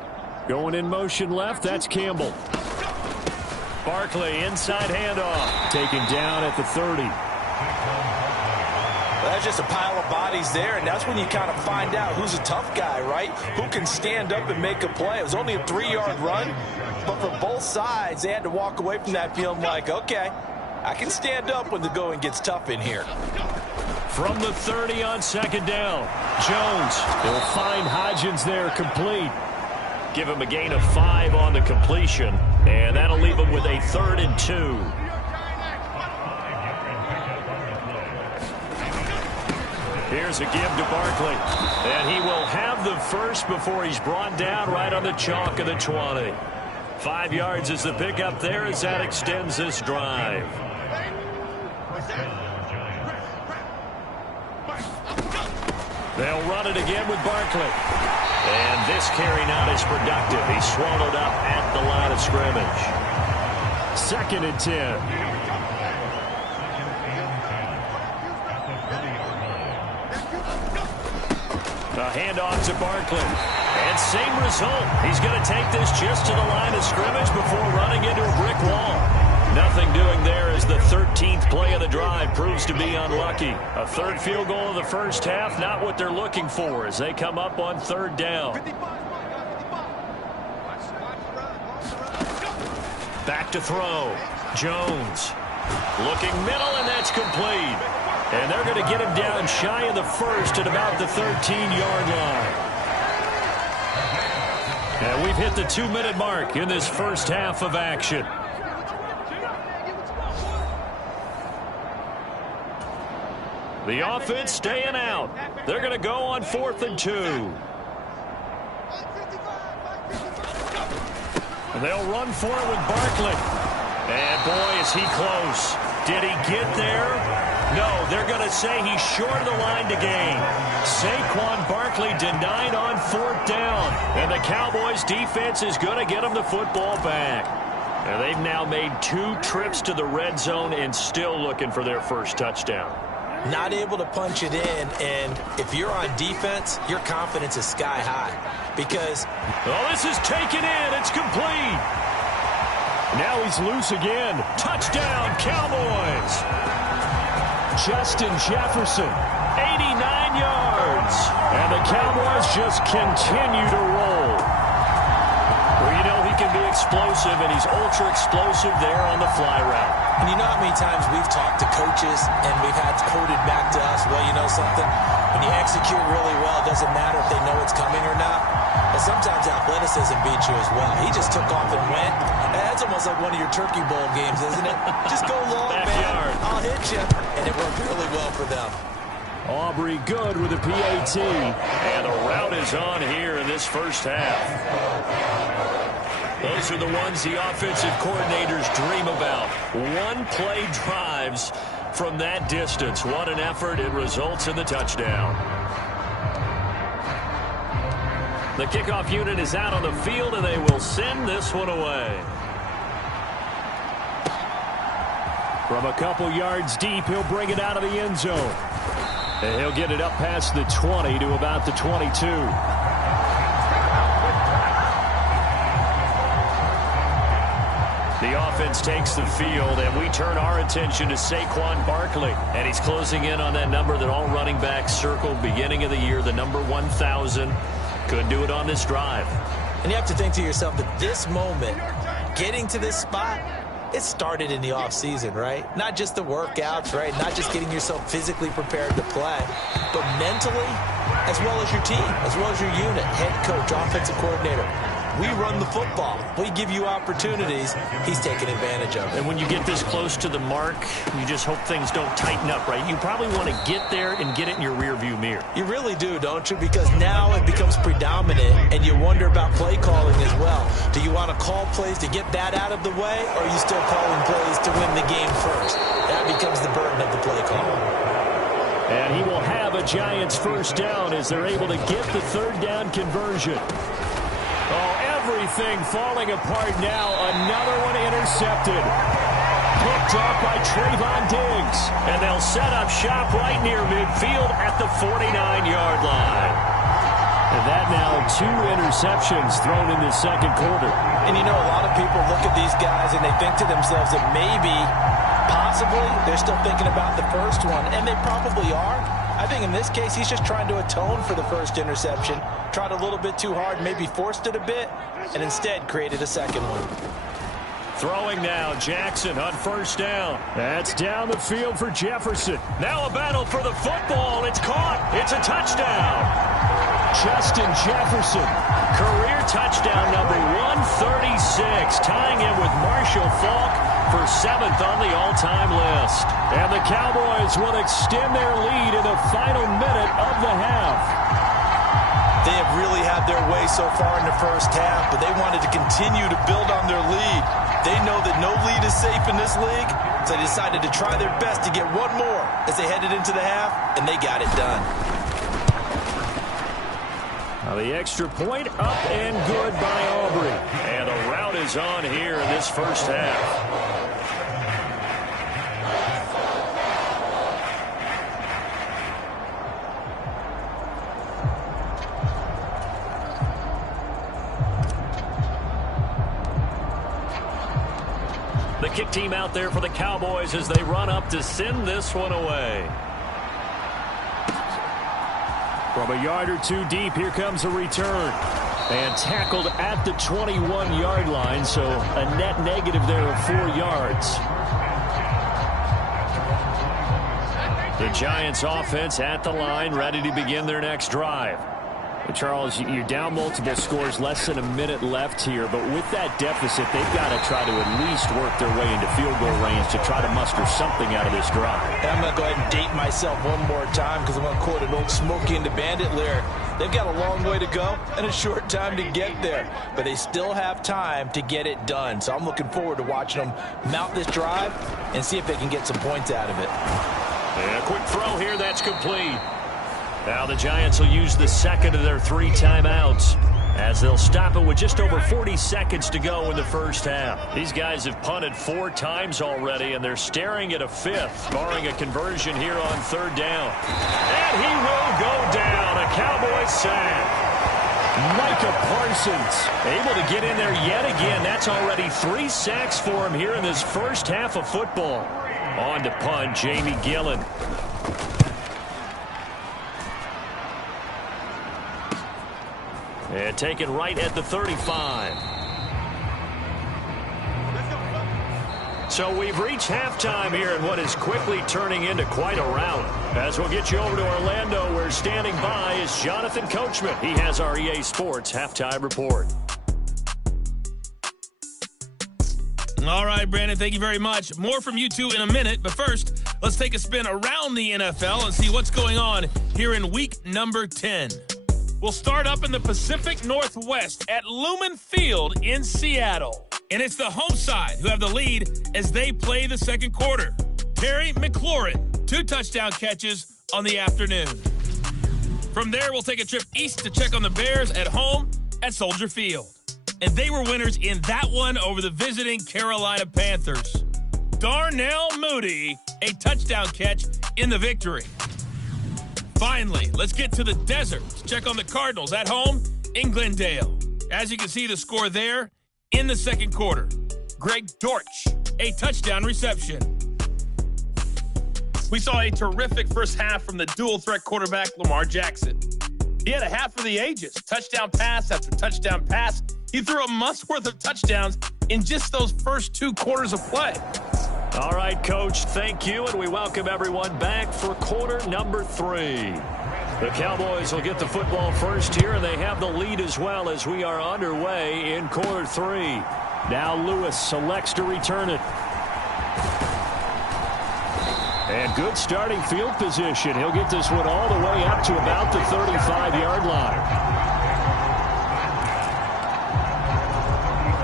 Going in motion left, that's Campbell. Barkley, inside handoff. Taken down at the 30. That's just a pile of bodies there, and that's when you kind of find out who's a tough guy, right? Who can stand up and make a play. It was only a 3-yard run, but for both sides, they had to walk away from that feeling like, okay, I can stand up when the going gets tough in here. From the 30 on 2nd down, Jones will find Hodgins there complete. Give him a gain of 5 on the completion, and that'll leave him with a 3rd and 2. Here's a give to Barkley. And he will have the 1st before he's brought down right on the chalk of the 20. 5 yards is the pickup there as that extends this drive. They'll run it again with Barkley. And this carry not as productive. He's swallowed up at the line of scrimmage. 2nd and 10. A handoff to Barkley. And same result. He's going to take this just to the line of scrimmage before running into a brick wall. Nothing doing there as the 13th play of the drive proves to be unlucky. A 3rd field goal of the first half, not what they're looking for as they come up on 3rd down. Back to throw. Jones. Looking middle, and that's complete. And they're going to get him down shy of the 1st at about the 13-yard line. And we've hit the 2-minute mark in this first half of action. The offense staying out. They're going to go on 4th and 2. And they'll run for it with Barkley. And boy, is he close. Did he get there? No, they're going to say he's short of the line to gain. Saquon Barkley denied on 4th down. And the Cowboys defense is going to get him the football back. And they've now made 2 trips to the red zone and still looking for their 1st touchdown. Not able to punch it in, and if you're on defense, your confidence is sky high. Because... oh, this is taken in. It's complete. Now he's loose again. Touchdown, Cowboys. Justin Jefferson, 89 yards. And the Cowboys just continue to roll. Well, you know he can be explosive, and he's ultra explosive there on the fly route. And you know how many times we've talked to coaches and we've had quoted back to us, well, you know something? When you execute really well, it doesn't matter if they know it's coming or not. But sometimes athleticism beats you as well. He just took off and went. That's almost like one of your Turkey Bowl games, isn't it? Just go long, Backyard. man. I'll hit you. And it worked really well for them. Aubrey good with a PAT. And the route is on here in this first half. Those are the ones the offensive coordinators dream about. One-play drives from that distance. What an effort. It results in the touchdown. The kickoff unit is out on the field, and they will send this one away. From a couple yards deep, he'll bring it out of the end zone. And he'll get it up past the 20 to about the 22. The offense takes the field, and we turn our attention to Saquon Barkley. And he's closing in on that number that all running backs circled beginning of the year, the number 1,000. Couldn't do it on this drive. And you have to think to yourself that this moment, getting to this spot, it started in the offseason, right? Not just the workouts, right? Not just getting yourself physically prepared to play, but mentally, as well as your team, as well as your unit, head coach, offensive coordinator. We run the football. We give you opportunities. He's taking advantage of it. And when you get this close to the mark, you just hope things don't tighten up, right? You probably want to get there and get it in your rearview mirror. You really do, don't you? Because now it becomes predominant, and you wonder about play calling as well. Do you want to call plays to get that out of the way, or are you still calling plays to win the game first? That becomes the burden of the play call. And he will have a Giants first down as they're able to get the third down conversion. Oh, everything falling apart now. Another one intercepted. Picked up by Trayvon Diggs. And they'll set up shop right near midfield at the 49-yard line. And that now 2 interceptions thrown in the second quarter. And you know, a lot of people look at these guys and they think to themselves that maybe, possibly, they're still thinking about the first one. And they probably are. I think in this case, he's just trying to atone for the first interception. Tried a little bit too hard, maybe forced it a bit, and instead created a second one. Throwing now, Jackson on first down. That's down the field for Jefferson. Now a battle for the football. It's caught. It's a touchdown. Justin Jefferson, career touchdown number 136, tying him with Marshall Faulk for 7th on the all-time list. And the Cowboys will extend their lead in the final minute of the half. They have really had their way so far in the first half, but they wanted to continue to build on their lead. They know that no lead is safe in this league, so they decided to try their best to get one more as they headed into the half, and they got it done. Now the extra point up and good by Aubrey. And the route is on here in this first half. The kick team out there for the Cowboys as they run up to send this one away. From a yard or two deep, here comes a return. And tackled at the 21-yard line, so a net negative there of 4 yards. The Giants offense at the line, ready to begin their next drive. Charles, you're down multiple scores, less than a minute left here, but with that deficit, they've got to try to at least work their way into field goal range to try to muster something out of this drive. And I'm going to go ahead and date myself one more time because I'm going to quote an old Smokey and the Bandit lyric. They've got a long way to go and a short time to get there, but they still have time to get it done. So I'm looking forward to watching them mount this drive and see if they can get some points out of it. And a quick throw here, that's complete. Now the Giants will use the second of their 3 timeouts as they'll stop it with just over 40 seconds to go in the first half. These guys have punted 4 times already, and they're staring at a 5th, barring a conversion here on 3rd down. And he will go down. A Cowboys sack. Micah Parsons able to get in there yet again. That's already 3 sacks for him here in this first half of football. On to punt, Jamie Gillen. And taken right at the 35. So we've reached halftime here in what is quickly turning into quite a rout. As we'll get you over to Orlando, where standing by is Jonathan Coachman. He has our EA Sports halftime report. All right, Brandon, thank you very much. More from you two in a minute, but first, let's take a spin around the NFL and see what's going on here in week number 10. We'll start up in the Pacific Northwest at Lumen Field in Seattle. And it's the home side who have the lead as they play the second quarter. Terry McLaurin, 2 touchdown catches on the afternoon. From there, we'll take a trip east to check on the Bears at home at Soldier Field. And they were winners in that one over the visiting Carolina Panthers. Darnell Mooney, a touchdown catch in the victory. Finally, let's get to the desert to check on the Cardinals at home in Glendale. As you can see, the score there in the second quarter. Greg Dortch, a touchdown reception. We saw a terrific first half from the dual-threat quarterback Lamar Jackson. He had a half for the ages. Touchdown pass after touchdown pass. He threw a month's worth of touchdowns in just those first 2 quarters of play. All right, Coach, thank you, and we welcome everyone back for quarter number 3. The Cowboys will get the football first here, and they have the lead as well as we are underway in quarter 3. Now Lewis selects to return it. And good starting field position. He'll get this one all the way up to about the 35-yard line.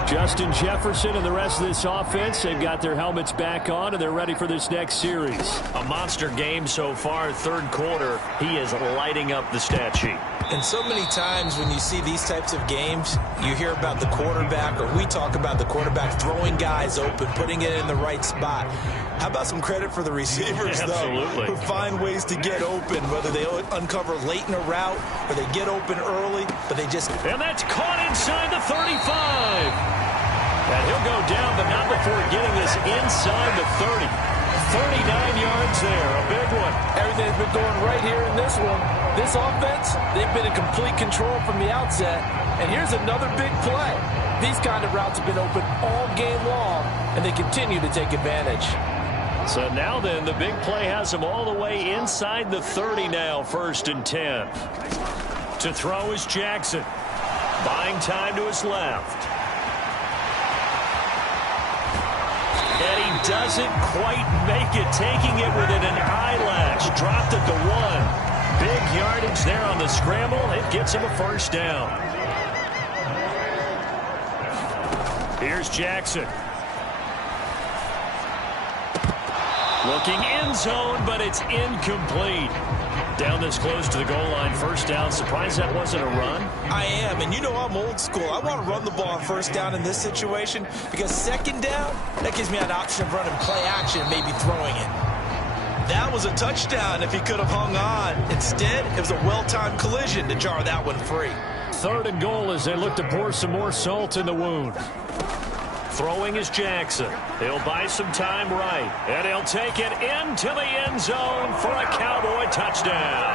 Justin Jefferson and the rest of this offense, they've got their helmets back on, and they're ready for this next series. A monster game so far, third quarter. He is lighting up the stat sheet. And so many times when you see these types of games, you hear about the quarterback, or we talk about the quarterback throwing guys open, putting it in the right spot. How about some credit for the receivers, though, who find ways to get open, whether they uncover late in a route or they get open early, but they just... And that's caught inside the 35. And he'll go down, but not before getting this inside the 30. 39 yards there, a big one. Everything's been going right here in this one. This offense, they've been in complete control from the outset. And here's another big play. These kind of routes have been open all game long, and they continue to take advantage. So now then, the big play has him all the way inside the 30 now, 1st and 10. To throw is Jackson. Buying time to his left. And he doesn't quite make it, taking it within an eyelash. Dropped it to 1. Big yardage there on the scramble. It gets him a first down. Here's Jackson. Looking end zone, but it's incomplete. Down this close to the goal line, first down. Surprised that wasn't a run? I am, and you know I'm old school. I want to run the ball on first down in this situation because second down, that gives me an option of running play action and maybe throwing it. That was a touchdown if he could have hung on. Instead, it was a well-timed collision to jar that one free. 3rd and goal as they look to pour some more salt in the wound. Throwing is Jackson. He'll buy some time right, and he'll take it into the end zone for a Cowboy touchdown.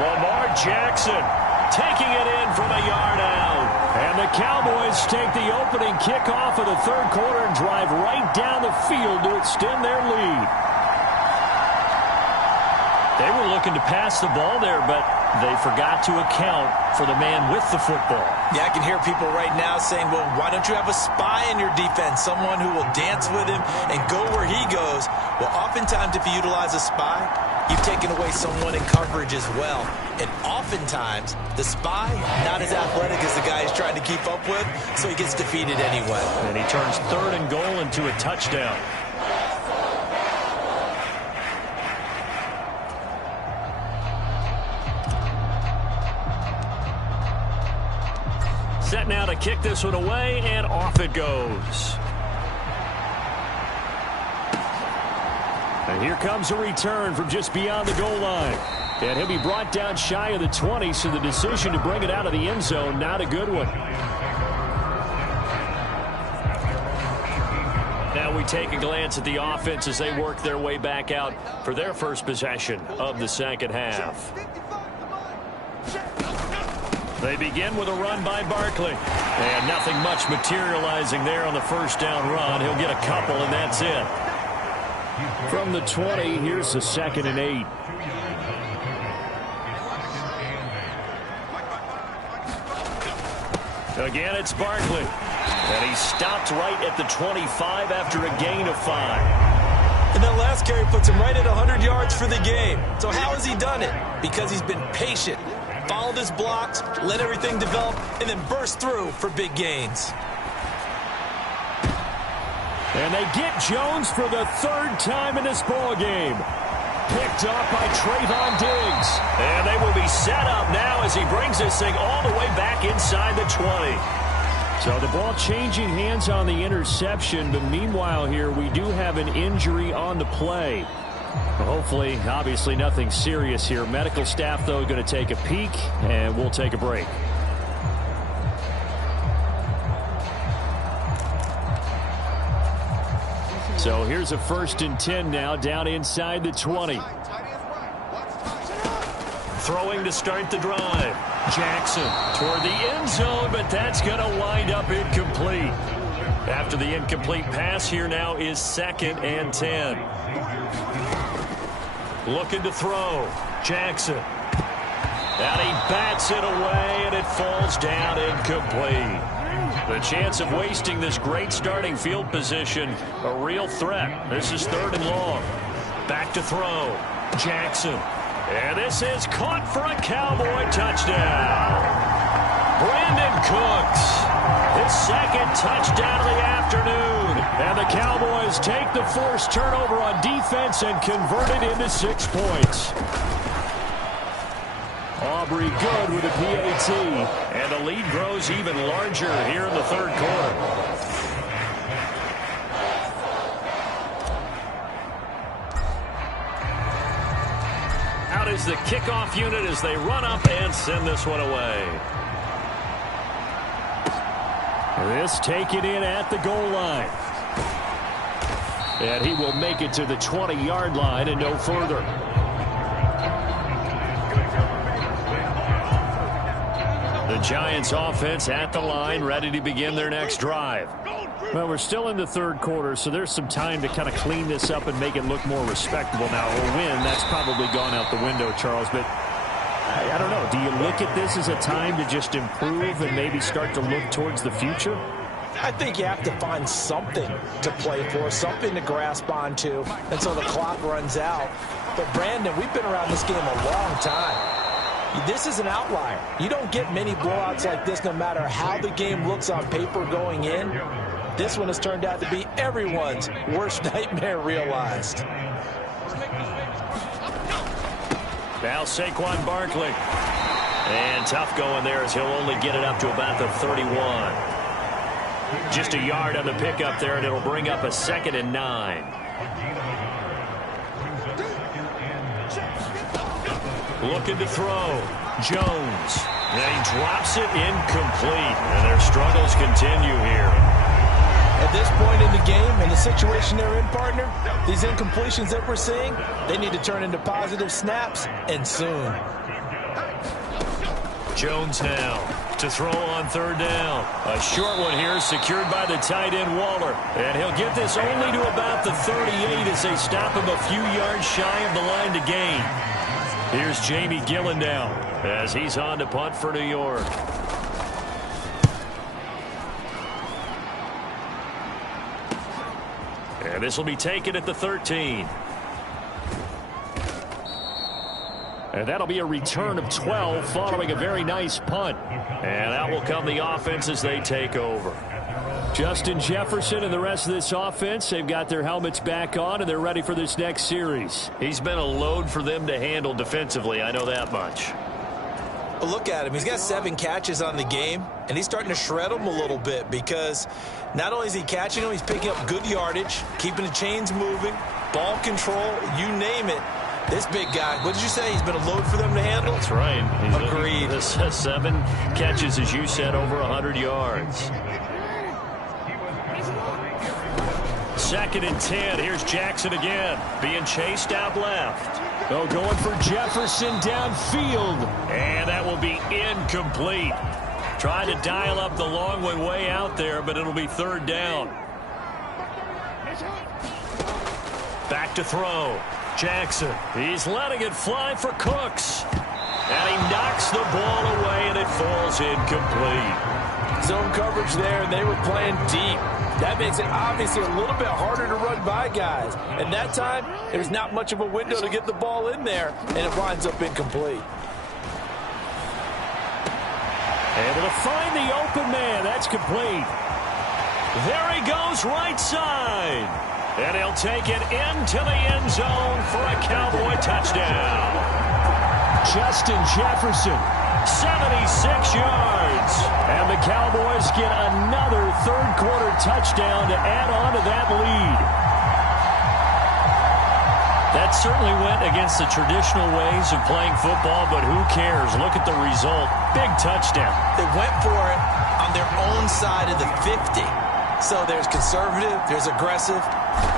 Lamar Jackson taking it in from a yard out. And the Cowboys take the opening kickoff of the third quarter and drive right down the field to extend their lead. They were looking to pass the ball there, but they forgot to account for the man with the football. Yeah, I can hear people right now saying, well, why don't you have a spy in your defense, someone who will dance with him and go where he goes? Well, oftentimes if you utilize a spy, you've taken away someone in coverage as well. And oftentimes, the spy, not as athletic as the guy he's trying to keep up with, so he gets defeated anyway. And he turns 3rd and goal into a touchdown. Set now to kick this one away, and off it goes. And here comes a return from just beyond the goal line. And he'll be brought down shy of the 20, so the decision to bring it out of the end zone, not a good one. Now we take a glance at the offense as they work their way back out for their first possession of the second half. They begin with a run by Barkley. And nothing much materializing there on the first down run. He'll get a couple, and that's it. From the 20, here's the 2nd and 8. Again, it's Barkley. And he stopped right at the 25 after a gain of 5. And that last carry puts him right at 100 yards for the game. So how has he done it? Because he's been patient, followed his blocks, let everything develop, and then burst through for big gains. And they get Jones for the 3rd time in this ballgame. Picked off by Trayvon Diggs. And they will be set up now as he brings this thing all the way back inside the 20. So the ball changing hands on the interception, but meanwhile here we do have an injury on the play. Hopefully, obviously nothing serious here. Medical staff, though, going to take a peek, and we'll take a break. So here's a 1st and 10 now, down inside the 20. Throwing to start the drive. Jackson toward the end zone, but that's going to wind up incomplete. After the incomplete pass, here now is 2nd and 10. Looking to throw. Jackson. And he bats it away, and it falls down incomplete. The chance of wasting this great starting field position, a real threat. This is 3rd and long. Back to throw. Jackson. And this is caught for a Cowboy touchdown. Brandon Cooks, his 2nd touchdown of the afternoon. And the Cowboys take the forced turnover on defense and convert it into 6 points. Aubrey good with a PAT. And the lead grows even larger here in the 3rd quarter. Out is the kickoff unit as they run up and send this one away. This taken in at the goal line. And he will make it to the 20-yard line and no further. The Giants offense at the line, ready to begin their next drive. Well, we're still in the 3rd quarter, so there's some time to kind of clean this up and make it look more respectable. Now, a win, that's probably gone out the window, Charles, but I don't know. Do you look at this as a time to just improve and maybe start to look towards the future? I think you have to find something to play for, something to grasp onto until the clock runs out. But, Brandon, we've been around this game a long time. This is an outlier. You don't get many blowouts like this no matter how the game looks on paper going in. This one has turned out to be everyone's worst nightmare realized. Now Saquon Barkley. And tough going there as he'll only get it up to about the 31. Just a yard on the pickup there, and it'll bring up a 2nd and 9. Looking to throw. Jones. And he drops it incomplete. And their struggles continue here. At this point in the game and the situation they're in, partner, these incompletions that we're seeing, they need to turn into positive snaps, and soon. Jones now to throw on 3rd down. A short one here secured by the tight end Waller. And he'll get this only to about the 38 as they stop him a few yards shy of the line to gain. Here's Jamie Gillen now as he's on to punt for New York. And this will be taken at the 13. And that'll be a return of 12 following a very nice punt. And out will come the offense as they take over. Justin Jefferson and the rest of this offense, they've got their helmets back on and they're ready for this next series. He's been a load for them to handle defensively, I know that much. Well, look at him. He's got 7 catches on the game, and he's starting to shred them a little bit because not only is he catching them, he's picking up good yardage, keeping the chains moving, ball control, you name it. This big guy, what did you say? He's been a load for them to handle? That's right. Agreed. 7 catches, as you said, over 100 yards. 2nd and 10. Here's Jackson again, being chased out left. Oh, going for Jefferson downfield. And that will be incomplete. Trying to dial up the long way out there, but it'll be third down. Back to throw. Jackson. He's letting it fly for Cooks. And he knocks the ball away, and it falls incomplete. Zone coverage there, and they were playing deep. That makes it obviously a little bit harder to run by guys. And that time, there's not much of a window to get the ball in there, and it winds up incomplete. Able to find the open man. That's complete. There he goes, right side. And he'll take it into the end zone for a Cowboy touchdown. Justin Jefferson, 76 yards. And the Cowboys get another third-quarter touchdown to add on to that lead. That certainly went against the traditional ways of playing football, but who cares? Look at the result. Big touchdown. They went for it on their own side of the 50. So there's conservative, there's aggressive,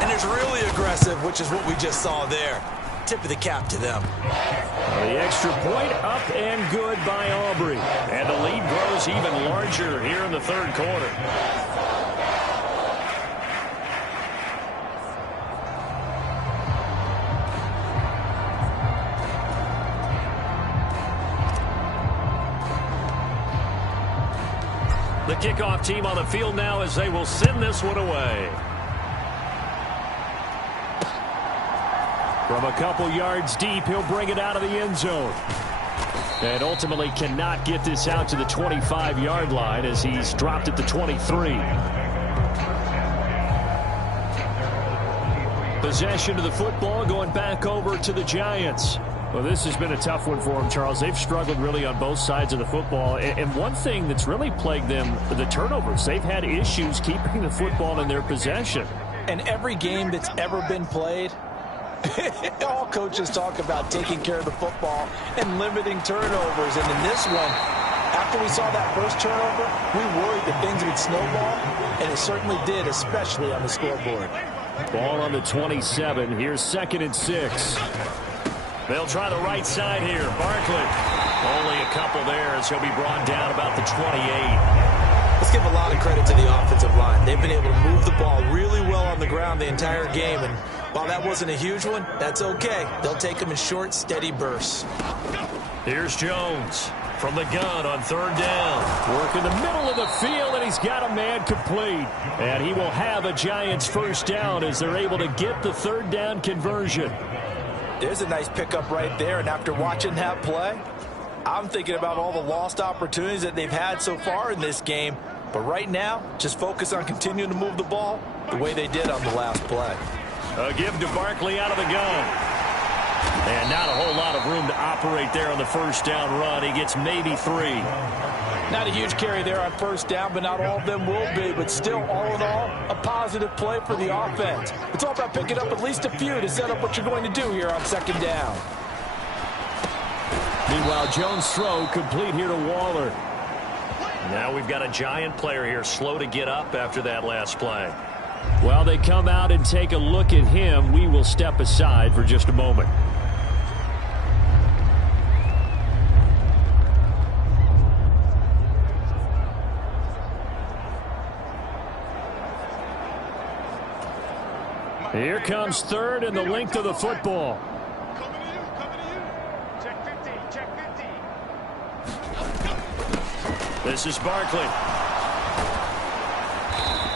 and there's really aggressive, which is what we just saw there. Tip of the cap to them. The extra point up and good by Aubrey. And the lead grows even larger here in the third quarter. The kickoff team on the field now as they will send this one away. From a couple yards deep, he'll bring it out of the end zone. And ultimately cannot get this out to the 25-yard line as he's dropped at the 23. Possession of the football going back over to the Giants. Well, this has been a tough one for them, Charles. They've struggled really on both sides of the football. And one thing that's really plagued them, the turnovers. They've had issues keeping the football in their possession. And every game that's ever been played, all coaches talk about taking care of the football and limiting turnovers. And in this one, after we saw that first turnover, we worried that things would snowball, and it certainly did, especially on the scoreboard. Ball on the 27. Here's 2nd and 6. They'll try the right side here. Barkley. Only a couple there as he'll be brought down about the 28. Let's give a lot of credit to the offensive line. They've been able to move the ball really well on the ground the entire game. And while that wasn't a huge one, that's okay. They'll take them in short, steady bursts. Here's Jones from the gun on 3rd down. Work in the middle of the field, and he's got a man complete. And he will have a Giants first down as they're able to get the 3rd down conversion. There's a nice pickup right there, and after watching that play, I'm thinking about all the lost opportunities that they've had so far in this game. But right now, just focus on continuing to move the ball the way they did on the last play. A give to Barkley out of the gun. And not a whole lot of room to operate there on the first down run. He gets maybe 3. Not a huge carry there on first down, but not all of them will be. But still, all in all, a positive play for the offense. It's all about picking up at least a few to set up what you're going to do here on 2nd down. Meanwhile, Jones' throw complete here to Waller. Now we've got a Giant player here slow to get up after that last play. While they come out and take a look at him, we will step aside for just a moment. Here comes 3rd and the length of the football. Coming to you. Check 50, check 50. This is Barkley.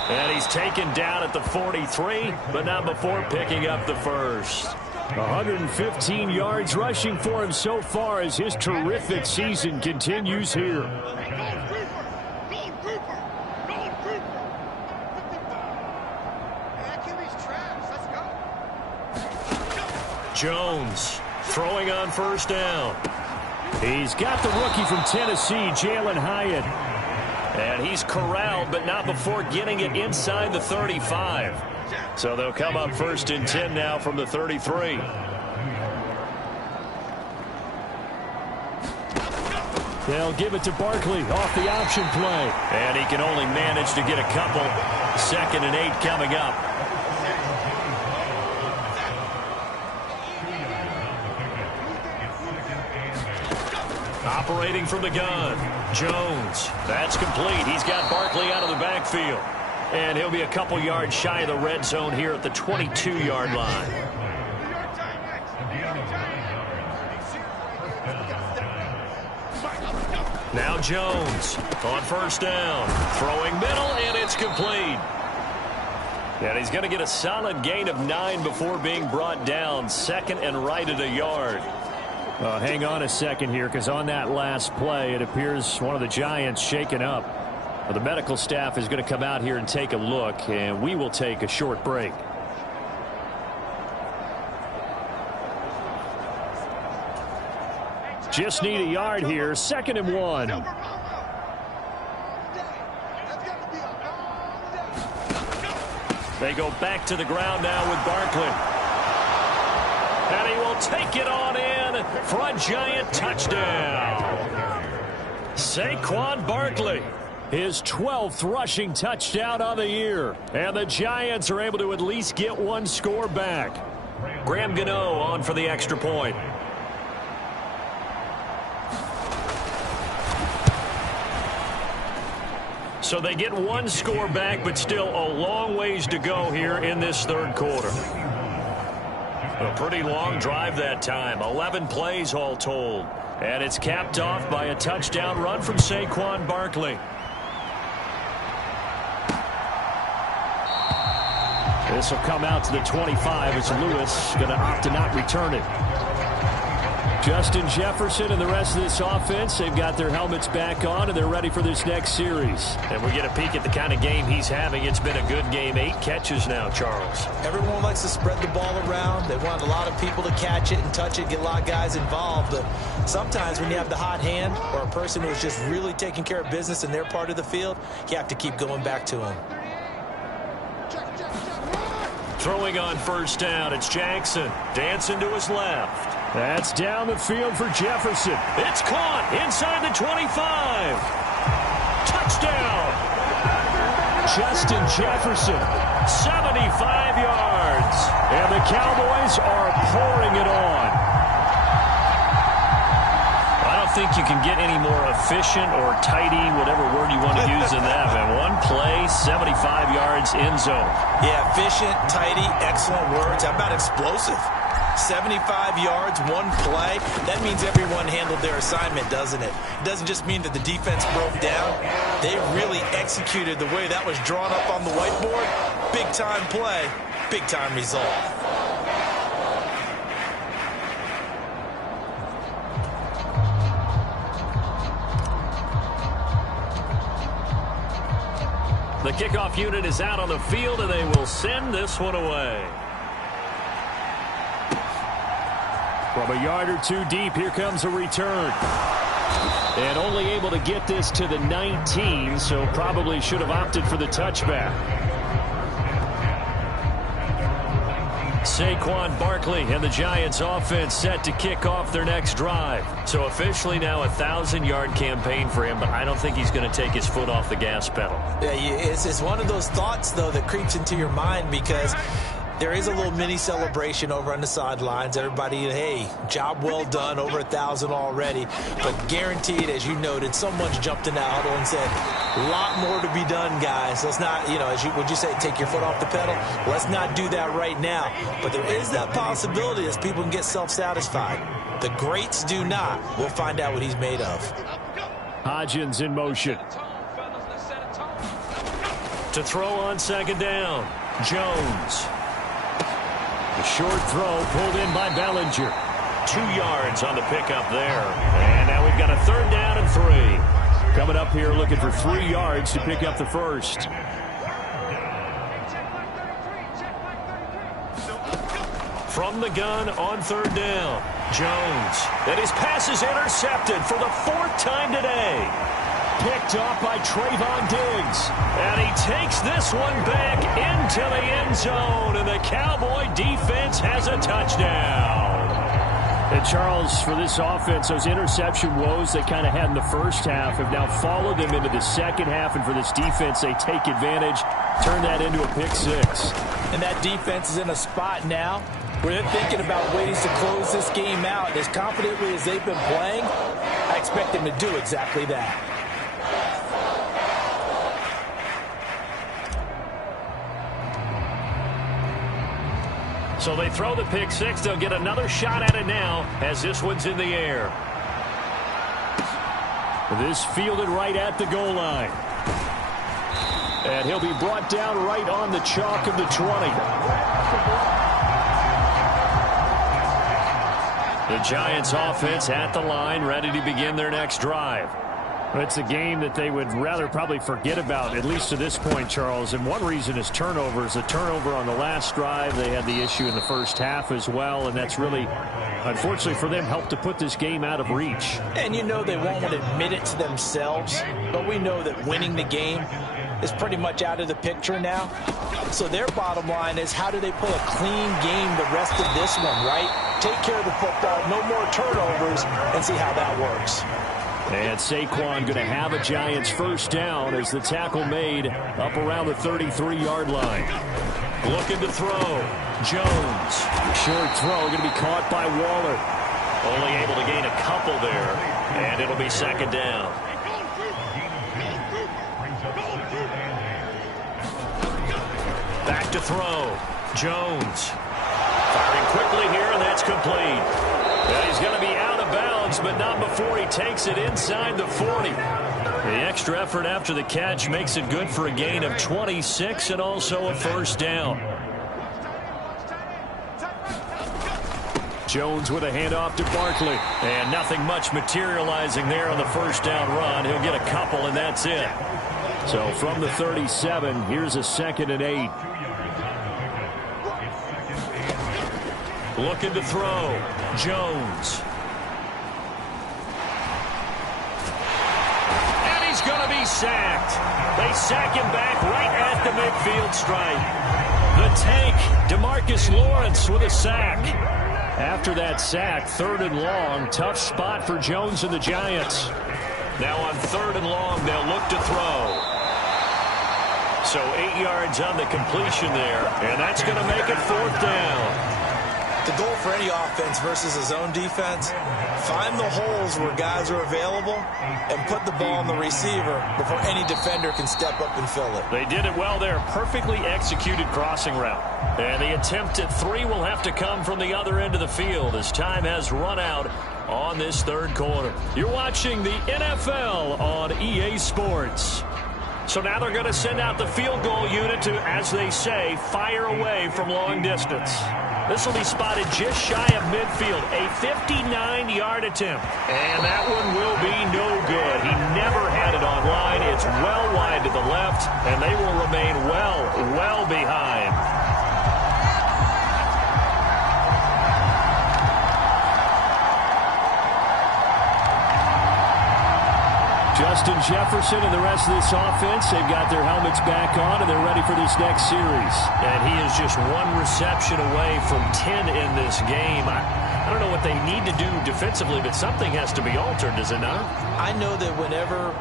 And he's taken down at the 43, but not before picking up the first. 115 yards rushing for him so far as his terrific season continues here. Jones throwing on first down. He's got the rookie from Tennessee, Jalen Hyatt. And he's corralled, but not before getting it inside the 35. So they'll come up 1st and 10 now from the 33. They'll give it to Barkley off the option play. And he can only manage to get a couple. 2nd and 8 coming up. Operating from the gun, Jones. That's complete. He's got Barkley out of the backfield. And he'll be a couple yards shy of the red zone here at the 22-yard line. Now Jones on first down. Throwing middle, and it's complete. And he's going to get a solid gain of 9 before being brought down. Second and right at a yard. Hang on a second here, because on that last play, it appears one of the Giants shaken up. Well, the medical staff is going to come out here and take a look, and we will take a short break. Just need a yard here. 2nd and 1. They go back to the ground now with Barkley. And he will take it on in for a Giant touchdown. Saquon Barkley, his 12th rushing touchdown on the year. And the Giants are able to at least get one score back. Graham Gano on for the extra point. So they get one score back, but still a long ways to go here in this third quarter. A pretty long drive that time. 11 plays all told. And it's capped off by a touchdown run from Saquon Barkley. This will come out to the 25 as Lewis going to opt to not return it. Justin Jefferson and the rest of this offense, they've got their helmets back on, and they're ready for this next series. And we get a peek at the kind of game he's having. It's been a good game. 8 catches now, Charles. Everyone likes to spread the ball around. They want a lot of people to catch it and touch it, get a lot of guys involved. But sometimes when you have the hot hand or a person who's just really taking care of business in their part of the field, you have to keep going back to him. Throwing on first down, it's Jackson. Dancing to his left. That's down the field for Jefferson. It's caught inside the 25. Touchdown. Justin Jefferson. 75 yards. And the Cowboys are pouring it on. I don't think you can get any more efficient or tidy, whatever word you want to use in that. And one play, 75 yards in zone. Yeah, efficient, tidy, excellent words. How about explosive? 75 yards, one play. That means everyone handled their assignment, doesn't it? It doesn't just mean that the defense broke down. They really executed the way that was drawn up on the whiteboard. Big-time play, big-time result. The kickoff unit is out on the field, and they will send this one away. From a yard or two deep, here comes a return. And only able to get this to the 19, so probably should have opted for the touchback. Saquon Barkley and the Giants offense set to kick off their next drive. So officially now a 1,000-yard campaign for him, but I don't think he's going to take his foot off the gas pedal. Yeah, it's one of those thoughts, though, that creeps into your mind because there is a little mini celebration over on the sidelines. Everybody, hey, job well done, over 1,000 already. But guaranteed, as you noted, someone's jumped in that huddle and said, a lot more to be done, guys. Let's not, would you say, take your foot off the pedal? Let's not do that right now. But there is that possibility as people can get self-satisfied. The greats do not. We'll find out what he's made of. Hodgins in motion. To throw on second down, Jones. The short throw pulled in by Bellinger. 2 yards on the pickup there. And now we've got a 3rd down and 3. Coming up here looking for 3 yards to pick up the first. From the gun on 3rd down, Jones. And his pass is intercepted for the 4th time today. Picked off by Trayvon Diggs. And he takes this one back into the end zone, and the Cowboy defense has a touchdown. And Charles, for this offense, those interception woes they kind of had in the first half have now followed them into the second half, and for this defense, they take advantage, turn that into a pick 6. And that defense is in a spot now where they're thinking about ways to close this game out. And as confidently as they've been playing, I expect expect him to do exactly that. So they throw the pick six. They'll get another shot at it now as this one's in the air. This fielded right at the goal line. And he'll be brought down right on the chalk of the 20. The Giants offense at the line, ready to begin their next drive. It's a game that they would rather probably forget about, at least to this point, Charles. And one reason is turnovers. A turnover on the last drive. They had the issue in the first half as well, and that's really, unfortunately for them, helped to put this game out of reach. And you know they won't admit it to themselves, but we know that winning the game is pretty much out of the picture now. So their bottom line is, how do they pull a clean game the rest of this one, right? Take care of the football, no more turnovers, and see how that works. And Saquon going to have a Giants first down as the tackle made up around the 33-yard line. Looking to throw. Jones. Short throw going to be caught by Waller. Only able to gain a couple there, and it'll be second down. Back to throw. Jones. Firing quickly here, and that's complete. And he's going to be out of bounds, but not before he takes it inside the 40. The extra effort after the catch makes it good for a gain of 26 and also a first down. Jones with a handoff to Barkley. And nothing much materializing there on the first down run. He'll get a couple, and that's it. So from the 37, here's a 2nd and 8. Looking to throw. Jones. And he's going to be sacked. They sack him back right at the midfield stripe. The tank, DeMarcus Lawrence with a sack. After that sack, 3rd and long. Tough spot for Jones and the Giants. Now on 3rd and long, they'll look to throw. So 8 yards on the completion there, and that's going to make it 4th down. The goal for any offense versus a zone defense, find the holes where guys are available and put the ball on the receiver before any defender can step up and fill it. They did it well there. Perfectly executed crossing route. And the attempt at 3 will have to come from the other end of the field as time has run out on this 3rd quarter. You're watching the NFL on EA Sports. So now they're going to send out the field goal unit to, as they say, fire away from long distance. This will be spotted just shy of midfield, a 59-yard attempt. And that one will be no good. He never had it on line. It's well wide to the left, and they will remain well behind. Justin Jefferson and the rest of this offense, they've got their helmets back on, and they're ready for this next series. And he is just 1 reception away from 10 in this game. I don't know what they need to do defensively, but something has to be altered, does it not? I know that whenever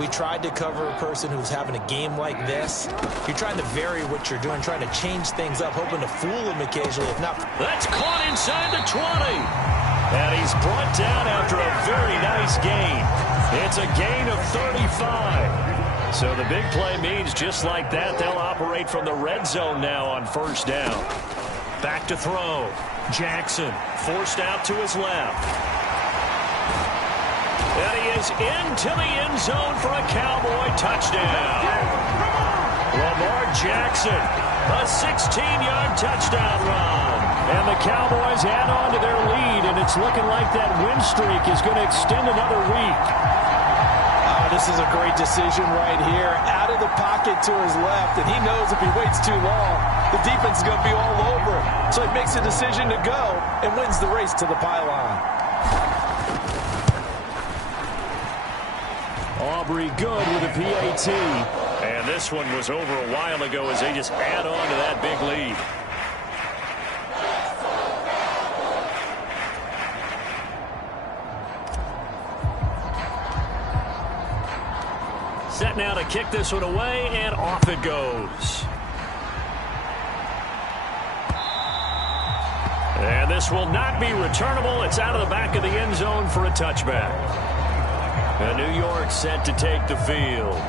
we tried to cover a person who's having a game like this, you're trying to vary what you're doing, trying to change things up, hoping to fool them occasionally, if not. That's caught inside the 20. And he's brought down after a very nice gain. It's a gain of 35. So the big play means just like that, they'll operate from the red zone now on 1st down. Back to throw. Jackson forced out to his left. And he is into the end zone for a Cowboy touchdown. Lamar Jackson, a 16-yard touchdown run. And the Cowboys add on to their lead, and it's looking like that win streak is going to extend another week. This is a great decision right here. Out of the pocket to his left, and he knows if he waits too long, the defense is going to be all over him. So he makes a decision to go and wins the race to the pylon. Aubrey good with a PAT. And this one was over a while ago as they just add on to that big lead. Set now to kick this one away, and off it goes. And this will not be returnable. It's out of the back of the end zone for a touchback. And New York set to take the field.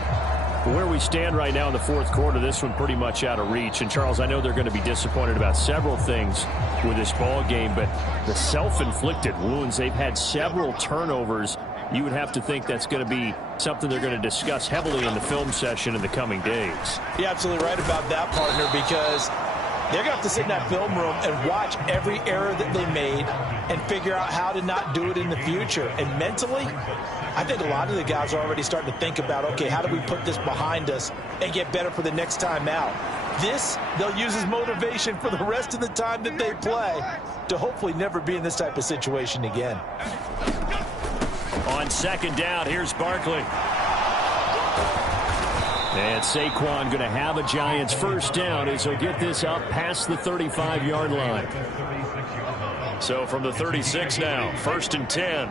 Where we stand right now in the fourth quarter, this one pretty much out of reach. And, Charles, I know they're going to be disappointed about several things with this ball game, but the self-inflicted wounds, they've had several turnovers. You would have to think that's going to be something they're going to discuss heavily in the film session in the coming days. You're absolutely right about that, partner, because they're going to have to sit in that film room and watch every error that they made and figure out how to not do it in the future. And mentally, I think a lot of the guys are already starting to think about, okay, how do we put this behind us and get better for the next time out? This, they'll use as motivation for the rest of the time that they play to hopefully never be in this type of situation again. On second down, here's Barkley. And Saquon going to have a Giants first down as he'll get this up past the 35-yard line. So from the 36 now, 1st and 10.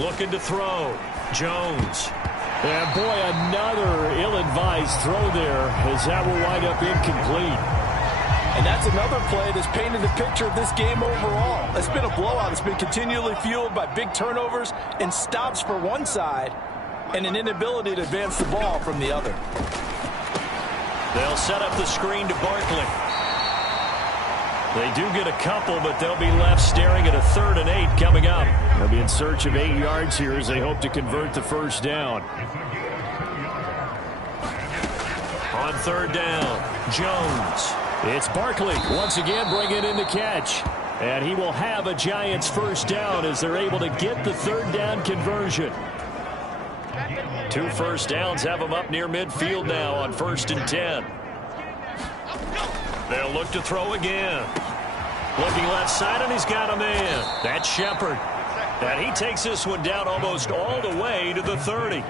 Looking to throw. Jones. And boy, another ill-advised throw there as that will wind up incomplete. And that's another play that's painted the picture of this game overall. It's been a blowout. It's been continually fueled by big turnovers and stops for one side and an inability to advance the ball from the other. They'll set up the screen to Barkley. They do get a couple, but they'll be left staring at a 3rd and 8 coming up. They'll be in search of 8 yards here as they hope to convert the first down. On 3rd down, Jones. It's Barkley once again bringing in the catch. And he will have a Giants first down as they're able to get the 3rd down conversion. 2 first downs have them up near midfield now on 1st and 10. They'll look to throw again. Looking left side, and he's got a man. That's Shepard. And he takes this one down almost all the way to the 30.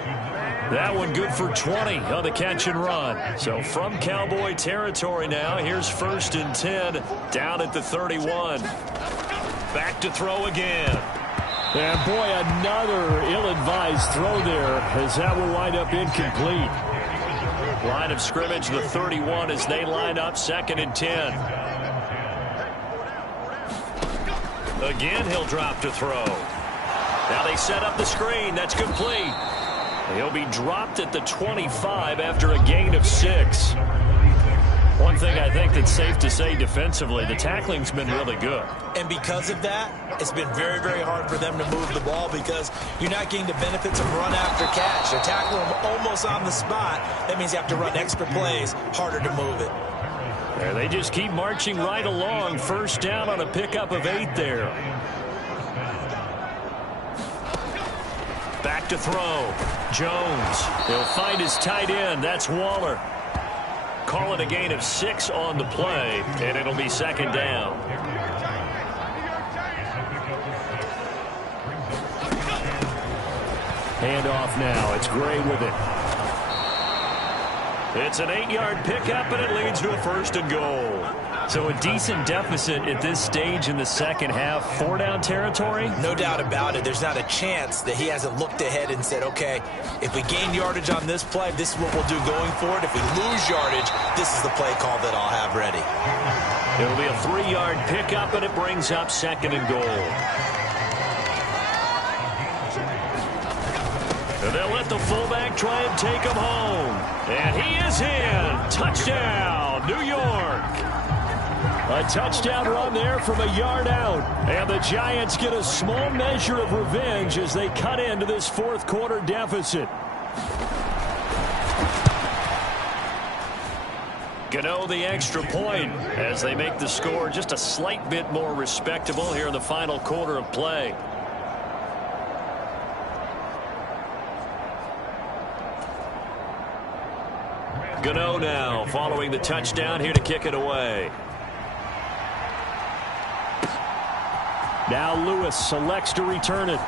That one good for 20 on the catch and run. So from Cowboy territory now, here's 1st and 10 down at the 31. Back to throw again. And boy, another ill-advised throw there as that will wind up incomplete. Line of scrimmage, the 31 as they line up 2nd and 10. Again, he'll drop to throw. Now they set up the screen. That's complete. He'll be dropped at the 25 after a gain of 6. One thing I think that's safe to say defensively, the tackling's been really good. And because of that, it's been very, very hard for them to move the ball because you're not getting the benefits of run after catch. They're tackling them almost on the spot. That means you have to run extra plays, harder to move it. There, they just keep marching right along. First down on a pickup of 8 there. Back to throw. Jones. He'll find his tight end. That's Waller. Call it a gain of 6 on the play, and it'll be 2nd down. Handoff now. It's Gray with it. It's an 8-yard pickup, and it leads to a 1st and goal. So a decent deficit at this stage in the second half. 4-down territory? No doubt about it. There's not a chance that he hasn't looked ahead and said, okay, if we gain yardage on this play, this is what we'll do going forward. If we lose yardage, this is the play call that I'll have ready. It'll be a 3-yard pickup, and it brings up 2nd and goal. And they'll let the fullback try and take him home. And he is in. Touchdown, New York. A touchdown run there from a yard out. And the Giants get a small measure of revenge as they cut into this fourth quarter deficit. Gano the extra point as they make the score just a slight bit more respectable here in the final quarter of play. Gano now following the touchdown here to kick it away. Now Lewis selects to return it.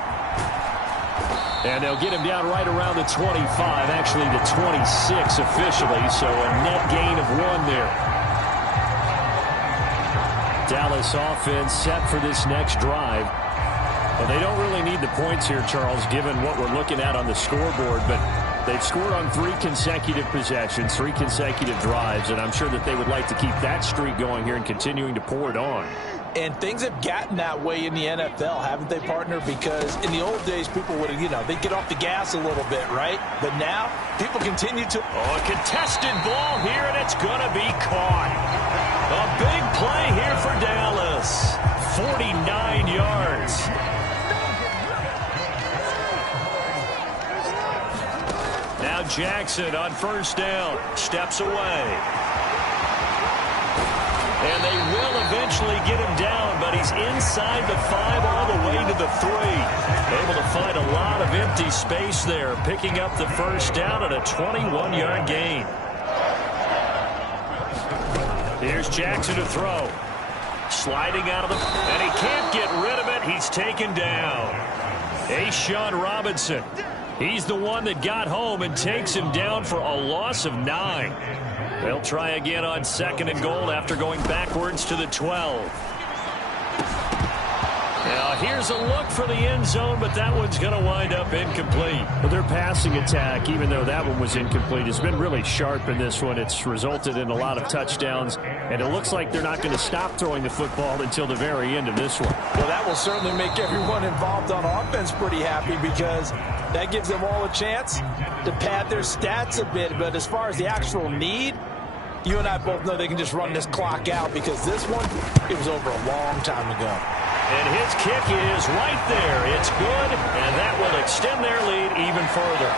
And they'll get him down right around the 25, actually the 26 officially, so a net gain of 1 there. Dallas offense set for this next drive. Well, they don't really need the points here, Charles, given what we're looking at on the scoreboard, but they've scored on 3 consecutive possessions, 3 consecutive drives, and I'm sure that they would like to keep that streak going here and continuing to pour it on. And things have gotten that way in the NFL, haven't they, partner? Because in the old days, people would have, they'd get off the gas a little bit, right? But now, people continue to... Oh, a contested ball here, and it's going to be caught. A big play here for Dallas. 49 yards. Now Jackson on first down. Steps away. And they will eventually get him down, but he's inside the 5 all the way to the 3. Able to find a lot of empty space there, picking up the first down at a 21-yard gain. Here's Jackson to throw. Sliding out of the... And he can't get rid of it. He's taken down. A'Shawn Robinson. He's the one that got home and takes him down for a loss of 9. They'll try again on 2nd and goal after going backwards to the 12. Now here's a look for the end zone, but that one's going to wind up incomplete. Well, their passing attack, even though that one was incomplete, has been really sharp in this one. It's resulted in a lot of touchdowns, and it looks like they're not going to stop throwing the football until the very end of this one. Well, that will certainly make everyone involved on offense pretty happy because that gives them all a chance to pad their stats a bit. But as far as the actual need, you and I both know they can just run this clock out because this one, it was over a long time ago. And his kick is right there. It's good, and that will extend their lead even further.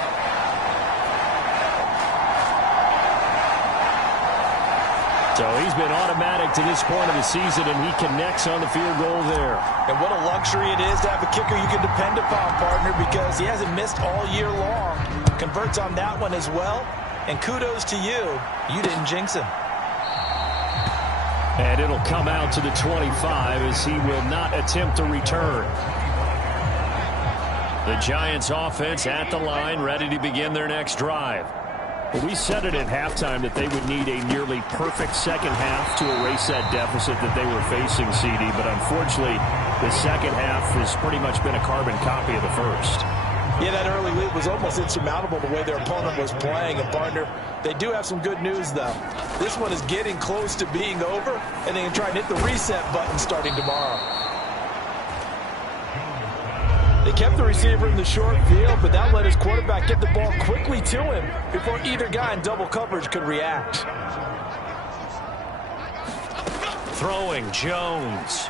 So he's been automatic to this point of the season, and he connects on the field goal there. And what a luxury it is to have a kicker you can depend upon, partner, because he hasn't missed all year long. Converts on that one as well. And kudos to you. You didn't jinx him. And it'll come out to the 25 as he will not attempt to return. The Giants offense at the line, ready to begin their next drive. Well, we said it at halftime that they would need a nearly perfect second half to erase that deficit that they were facing, CD. But unfortunately, the second half has pretty much been a carbon copy of the first. Yeah, that early lead was almost insurmountable the way their opponent was playing. And, partner, they do have some good news, though. This one is getting close to being over, and they can try and hit the reset button starting tomorrow. They kept the receiver in the short field, but that let his quarterback get the ball quickly to him before either guy in double coverage could react. Throwing Jones.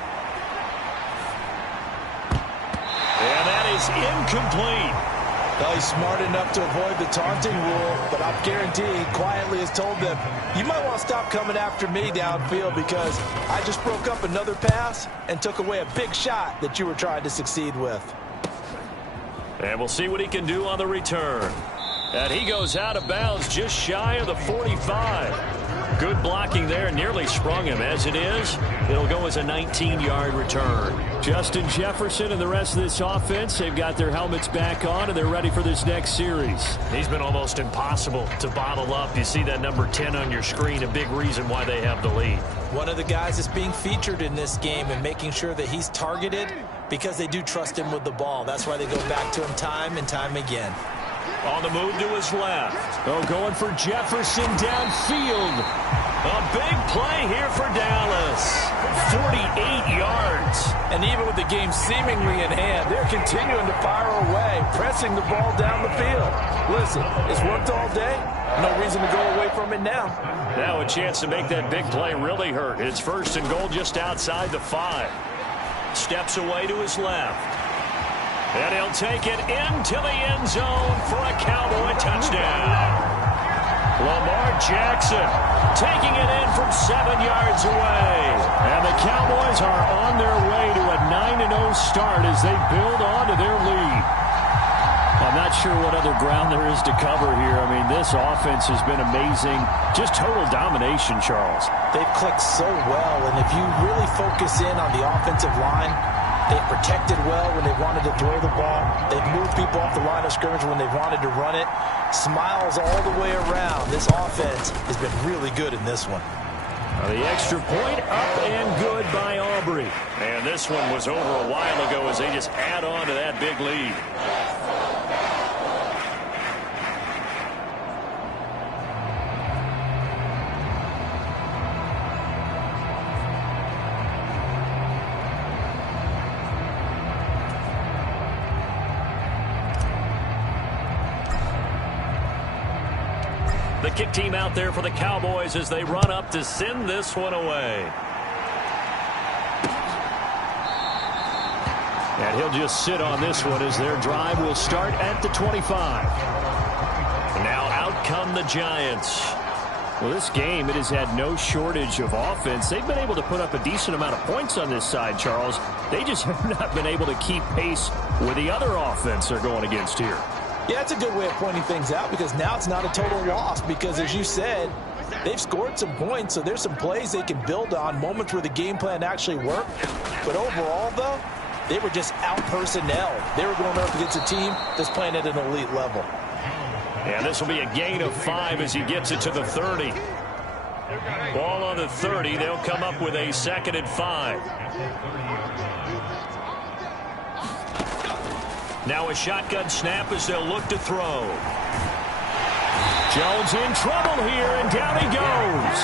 And that is incomplete. Well, he's smart enough to avoid the taunting rule, but I'm guaranteed quietly has told them, you might want to stop coming after me downfield because I just broke up another pass and took away a big shot that you were trying to succeed with. And we'll see what he can do on the return. And he goes out of bounds just shy of the 45. Good blocking there, nearly sprung him. As it is, it'll go as a 19-yard return. Justin Jefferson and the rest of this offense, they've got their helmets back on, and they're ready for this next series. He's been almost impossible to bottle up. You see that number 10 on your screen, a big reason why they have the lead. One of the guys that's being featured in this game and making sure that he's targeted because they do trust him with the ball. That's why they go back to him time and time again. On the move to his left. Oh, going for Jefferson downfield. A big play here for Dallas. 48 yards. And even with the game seemingly in hand, they're continuing to fire away, pressing the ball down the field. Listen, it's worked all day. No reason to go away from it now. Now a chance to make that big play really hurt. It's 1st and goal just outside the 5. Steps away to his left. And he'll take it into the end zone for a Cowboy touchdown. Lamar Jackson taking it in from 7 yards away. And the Cowboys are on their way to a 9-0 start as they build on to their lead. I'm not sure what other ground there is to cover here. I mean, this offense has been amazing. Just total domination, Charles. They've clicked so well, and if you really focus in on the offensive line, they've protected well when they wanted to throw the ball. They've moved people off the line of scrimmage when they wanted to run it. Smiles all the way around. This offense has been really good in this one. The extra point up and good by Aubrey. And this one was over a while ago as they just add on to that big lead. The kick team out there for the Cowboys as they run up to send this one away. And he'll just sit on this one as their drive will start at the 25. Now out come the Giants. Well, this game, it has had no shortage of offense. They've been able to put up a decent amount of points on this side, Charles. They just have not been able to keep pace with the other offense they're going against here. Yeah, that's a good way of pointing things out because now it's not a total loss because, as you said, they've scored some points, so there's some plays they can build on, moments where the game plan actually worked. But overall, though, they were just out-personnel. They were going up against a team that's playing at an elite level. And this will be a gain of 5 as he gets it to the 30. Ball on the 30. They'll come up with a 2nd and 5. Now a shotgun snap as they'll look to throw. Jones in trouble here, and down he goes.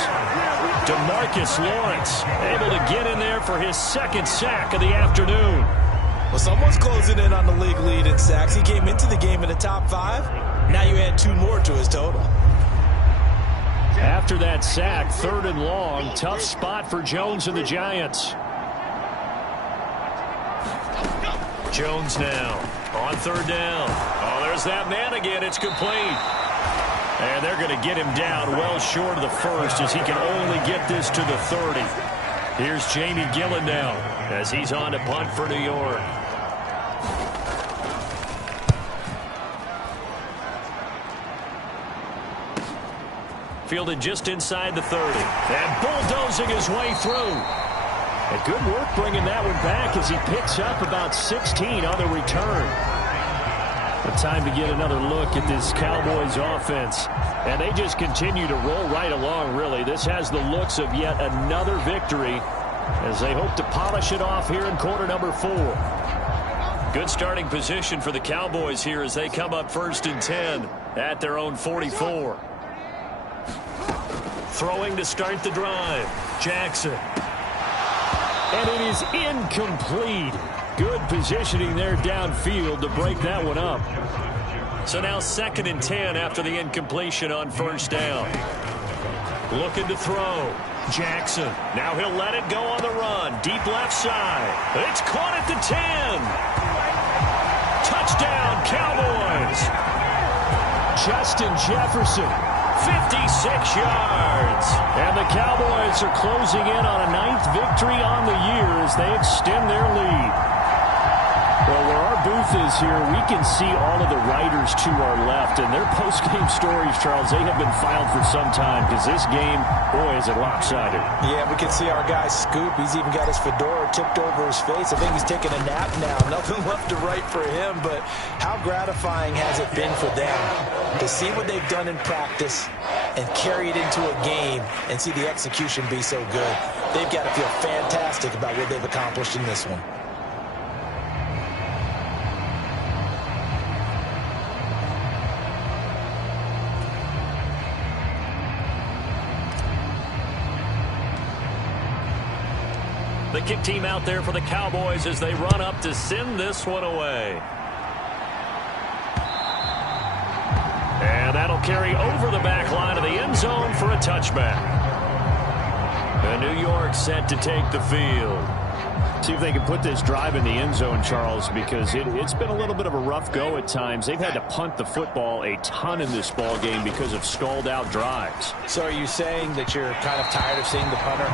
DeMarcus Lawrence able to get in there for his 2nd sack of the afternoon. Well, someone's closing in on the league lead in sacks. He came into the game in the top 5. Now you add 2 more to his total. After that sack, 3rd and long. Tough spot for Jones and the Giants. Jones now on 3rd down. Oh, there's that man again. It's complete. And they're going to get him down well short of the 1st as he can only get this to the 30. Here's Jamie Gillen now as he's on to punt for New York. Fielded just inside the 30. And bulldozing his way through. And good work bringing that one back as he picks up about 16 on the return. But time to get another look at this Cowboys offense. And they just continue to roll right along, really. This has the looks of yet another victory as they hope to polish it off here in quarter number 4. Good starting position for the Cowboys here as they come up 1st and 10 at their own 44. Throwing to start the drive. Jackson. And it is incomplete. Good positioning there downfield to break that one up. So now 2nd and 10 after the incompletion on 1st down. Looking to throw. Jackson. Now he'll let it go on the run. Deep left side. It's caught at the 10. Touchdown, Cowboys. Justin Jefferson. 56 yards. And the Cowboys are closing in on a 9th victory on the year as they extend their lead. Well, where our booth is here, we can see all of the writers to our left. And their post-game stories, Charles, they have been filed for some time because this game, boy, is it lopsided. Yeah, we can see our guy Scoop. He's even got his fedora tipped over his face. I think he's taking a nap now. Nothing left to write for him, but how gratifying has it been for them to see what they've done in practice and carry it into a game and see the execution be so good. They've got to feel fantastic about what they've accomplished in this one. The kick team out there for the Cowboys as they run up to send this one away. And that'll carry over the back line of the end zone for a touchback. And New York set to take the field. See if they can put this drive in the end zone, Charles, because it's been a little bit of a rough go at times. They've had to punt the football a ton in this ball game because of stalled-out drives. So are you saying that you're kind of tired of seeing the punter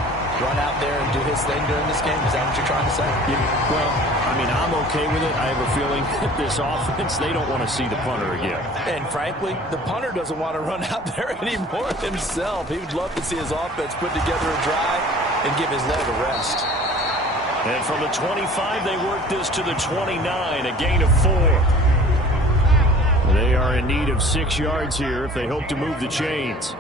run out there and do his thing during this game? Is that what you're trying to say? Yeah, well, I mean, I'm okay with it. I have a feeling that this offense, they don't want to see the punter again. And frankly, the punter doesn't want to run out there anymore himself. He would love to see his offense put together a drive and give his leg a rest. And from the 25, they work this to the 29, a gain of 4. They are in need of 6 yards here if they hope to move the chains.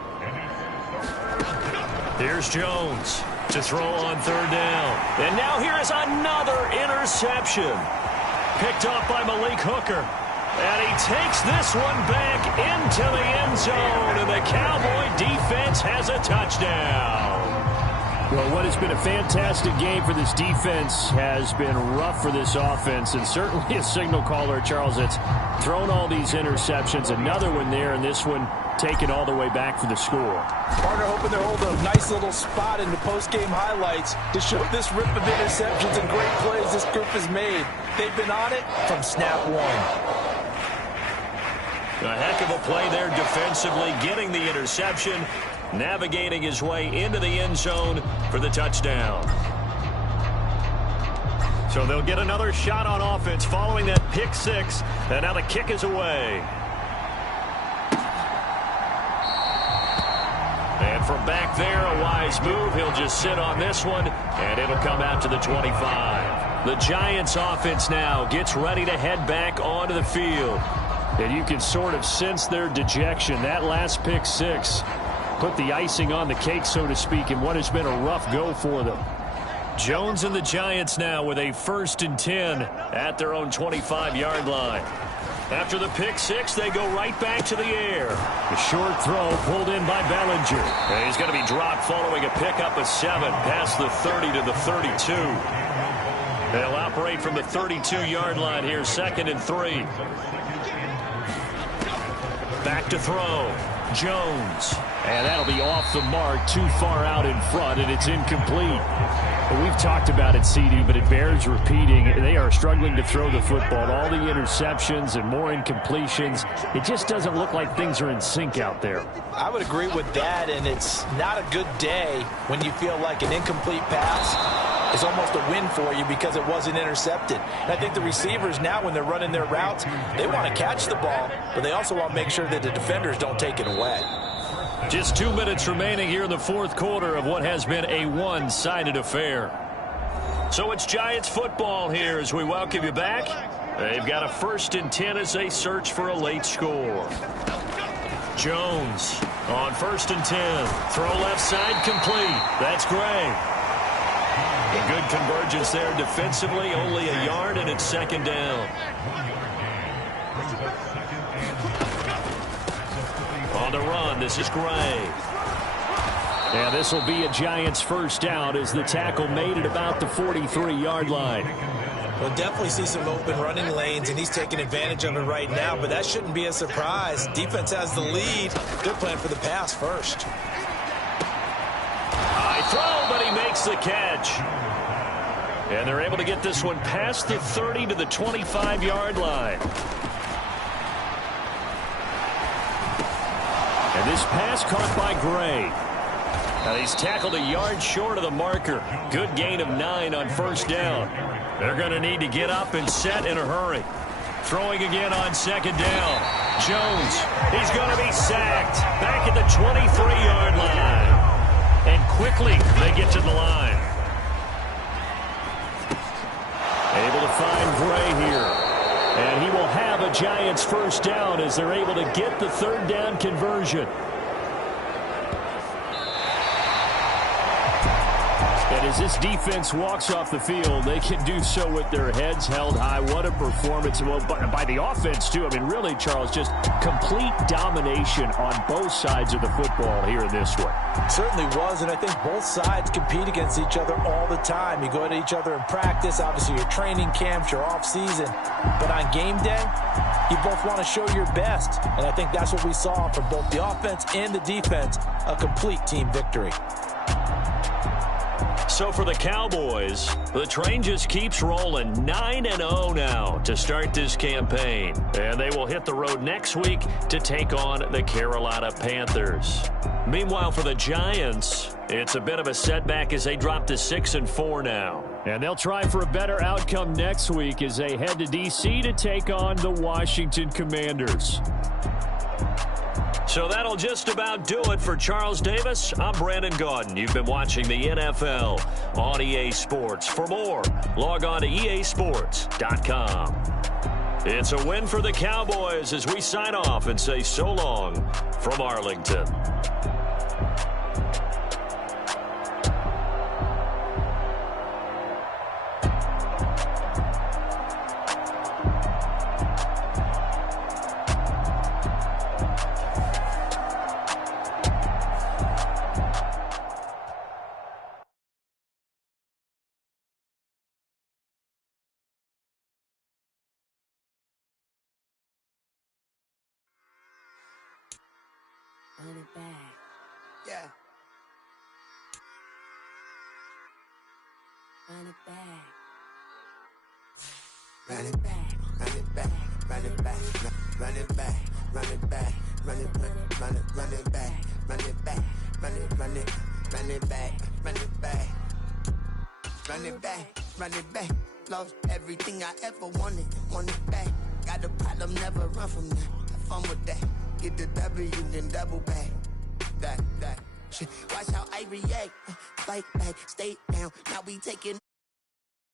Here's Jones to throw on 3rd down. And now here is another interception. Picked up by Malik Hooker. And he takes this one back into the end zone. And the Cowboy defense has a touchdown. Well, what has been a fantastic game for this defense has been rough for this offense, and certainly a signal caller, Charles, that's thrown all these interceptions. Another one there, and this one taken all the way back for the score. Partner hoping they're holding a nice little spot in the post-game highlights to show this rip of interceptions and great plays this group has made. They've been on it from snap one. A heck of a play there defensively, getting the interception, navigating his way into the end zone for the touchdown. So they'll get another shot on offense following that pick six, and now the kick is away. And from back there, a wise move. He'll just sit on this one, and it'll come out to the 25. The Giants offense now gets ready to head back onto the field. And you can sort of sense their dejection. That last pick six put the icing on the cake, so to speak, in what has been a rough go for them. Jones and the Giants now with a 1st and 10 at their own 25-yard line. After the pick six, they go right back to the air. A short throw pulled in by Bellinger. And he's going to be dropped following a pickup of 7 past the 30 to the 32. They'll operate from the 32-yard line here, 2nd and 3. Back to throw. Jones. And that'll be off the mark, too far out in front, and it's incomplete. But we've talked about it, CD, but it bears repeating. They are struggling to throw the football. All the interceptions and more incompletions. It just doesn't look like things are in sync out there. I would agree with that, and it's not a good day when you feel like an incomplete pass is almost a win for you because it wasn't intercepted. And I think the receivers now, when they're running their routes, they want to catch the ball, but they also want to make sure that the defenders don't take it away. Just 2 minutes remaining here in the 4th quarter of what has been a one-sided affair. So it's Giants football here as we welcome you back. They've got a 1st and 10 as they search for a late score. Jones on 1st and 10. Throw left side complete. That's Gray. A good convergence there defensively, only a yard, and it's 2nd down. On the run, this is Gray. And this will be a Giants 1st down as the tackle made at about the 43-yard line. We'll definitely see some open running lanes, and he's taking advantage of it right now, but that shouldn't be a surprise. Defense has the lead. They're playing for the pass first. High throw, but he makes the catch. And they're able to get this one past the 30 to the 25-yard line. And this pass caught by Gray. Now he's tackled a yard short of the marker. Good gain of 9 on 1st down. They're going to need to get up and set in a hurry. Throwing again on 2nd down. Jones, he's going to be sacked. Back at the 23-yard line. And quickly they get to the line. Able to find Gray here. And he will have a Giants 1st down as they're able to get the 3rd down conversion. And as this defense walks off the field, they can do so with their heads held high. What a performance. Well, by the offense, too. I mean, really, Charles, just complete domination on both sides of the football here in this one. Certainly was, and I think both sides compete against each other all the time. You go at each other in practice, obviously your training camps, your off-season. But on game day, you both want to show your best. And I think that's what we saw from both the offense and the defense, a complete team victory. So for the Cowboys, the train just keeps rolling. 9-0 now to start this campaign. And they will hit the road next week to take on the Carolina Panthers. Meanwhile, for the Giants, it's a bit of a setback as they drop to 6-4 now. And they'll try for a better outcome next week as they head to D.C. to take on the Washington Commanders. So that'll just about do it for Charles Davis. I'm Brandon Gaudin. You've been watching the NFL on EA Sports. For more, log on to easports.com. It's a win for the Cowboys as we sign off and say so long from Arlington. it back. Yeah. Run it back. Run it back, run it back, run it back, run it back, run it back, run it back, run it back, run it back, run it back, run it back, run it back, run it back. Lost everything I ever wanted it back. Got a problem, never run from that. Have fun with that. Get the W, then double back. That shit. Watch how I react. Fight back, stay down. Now we taking.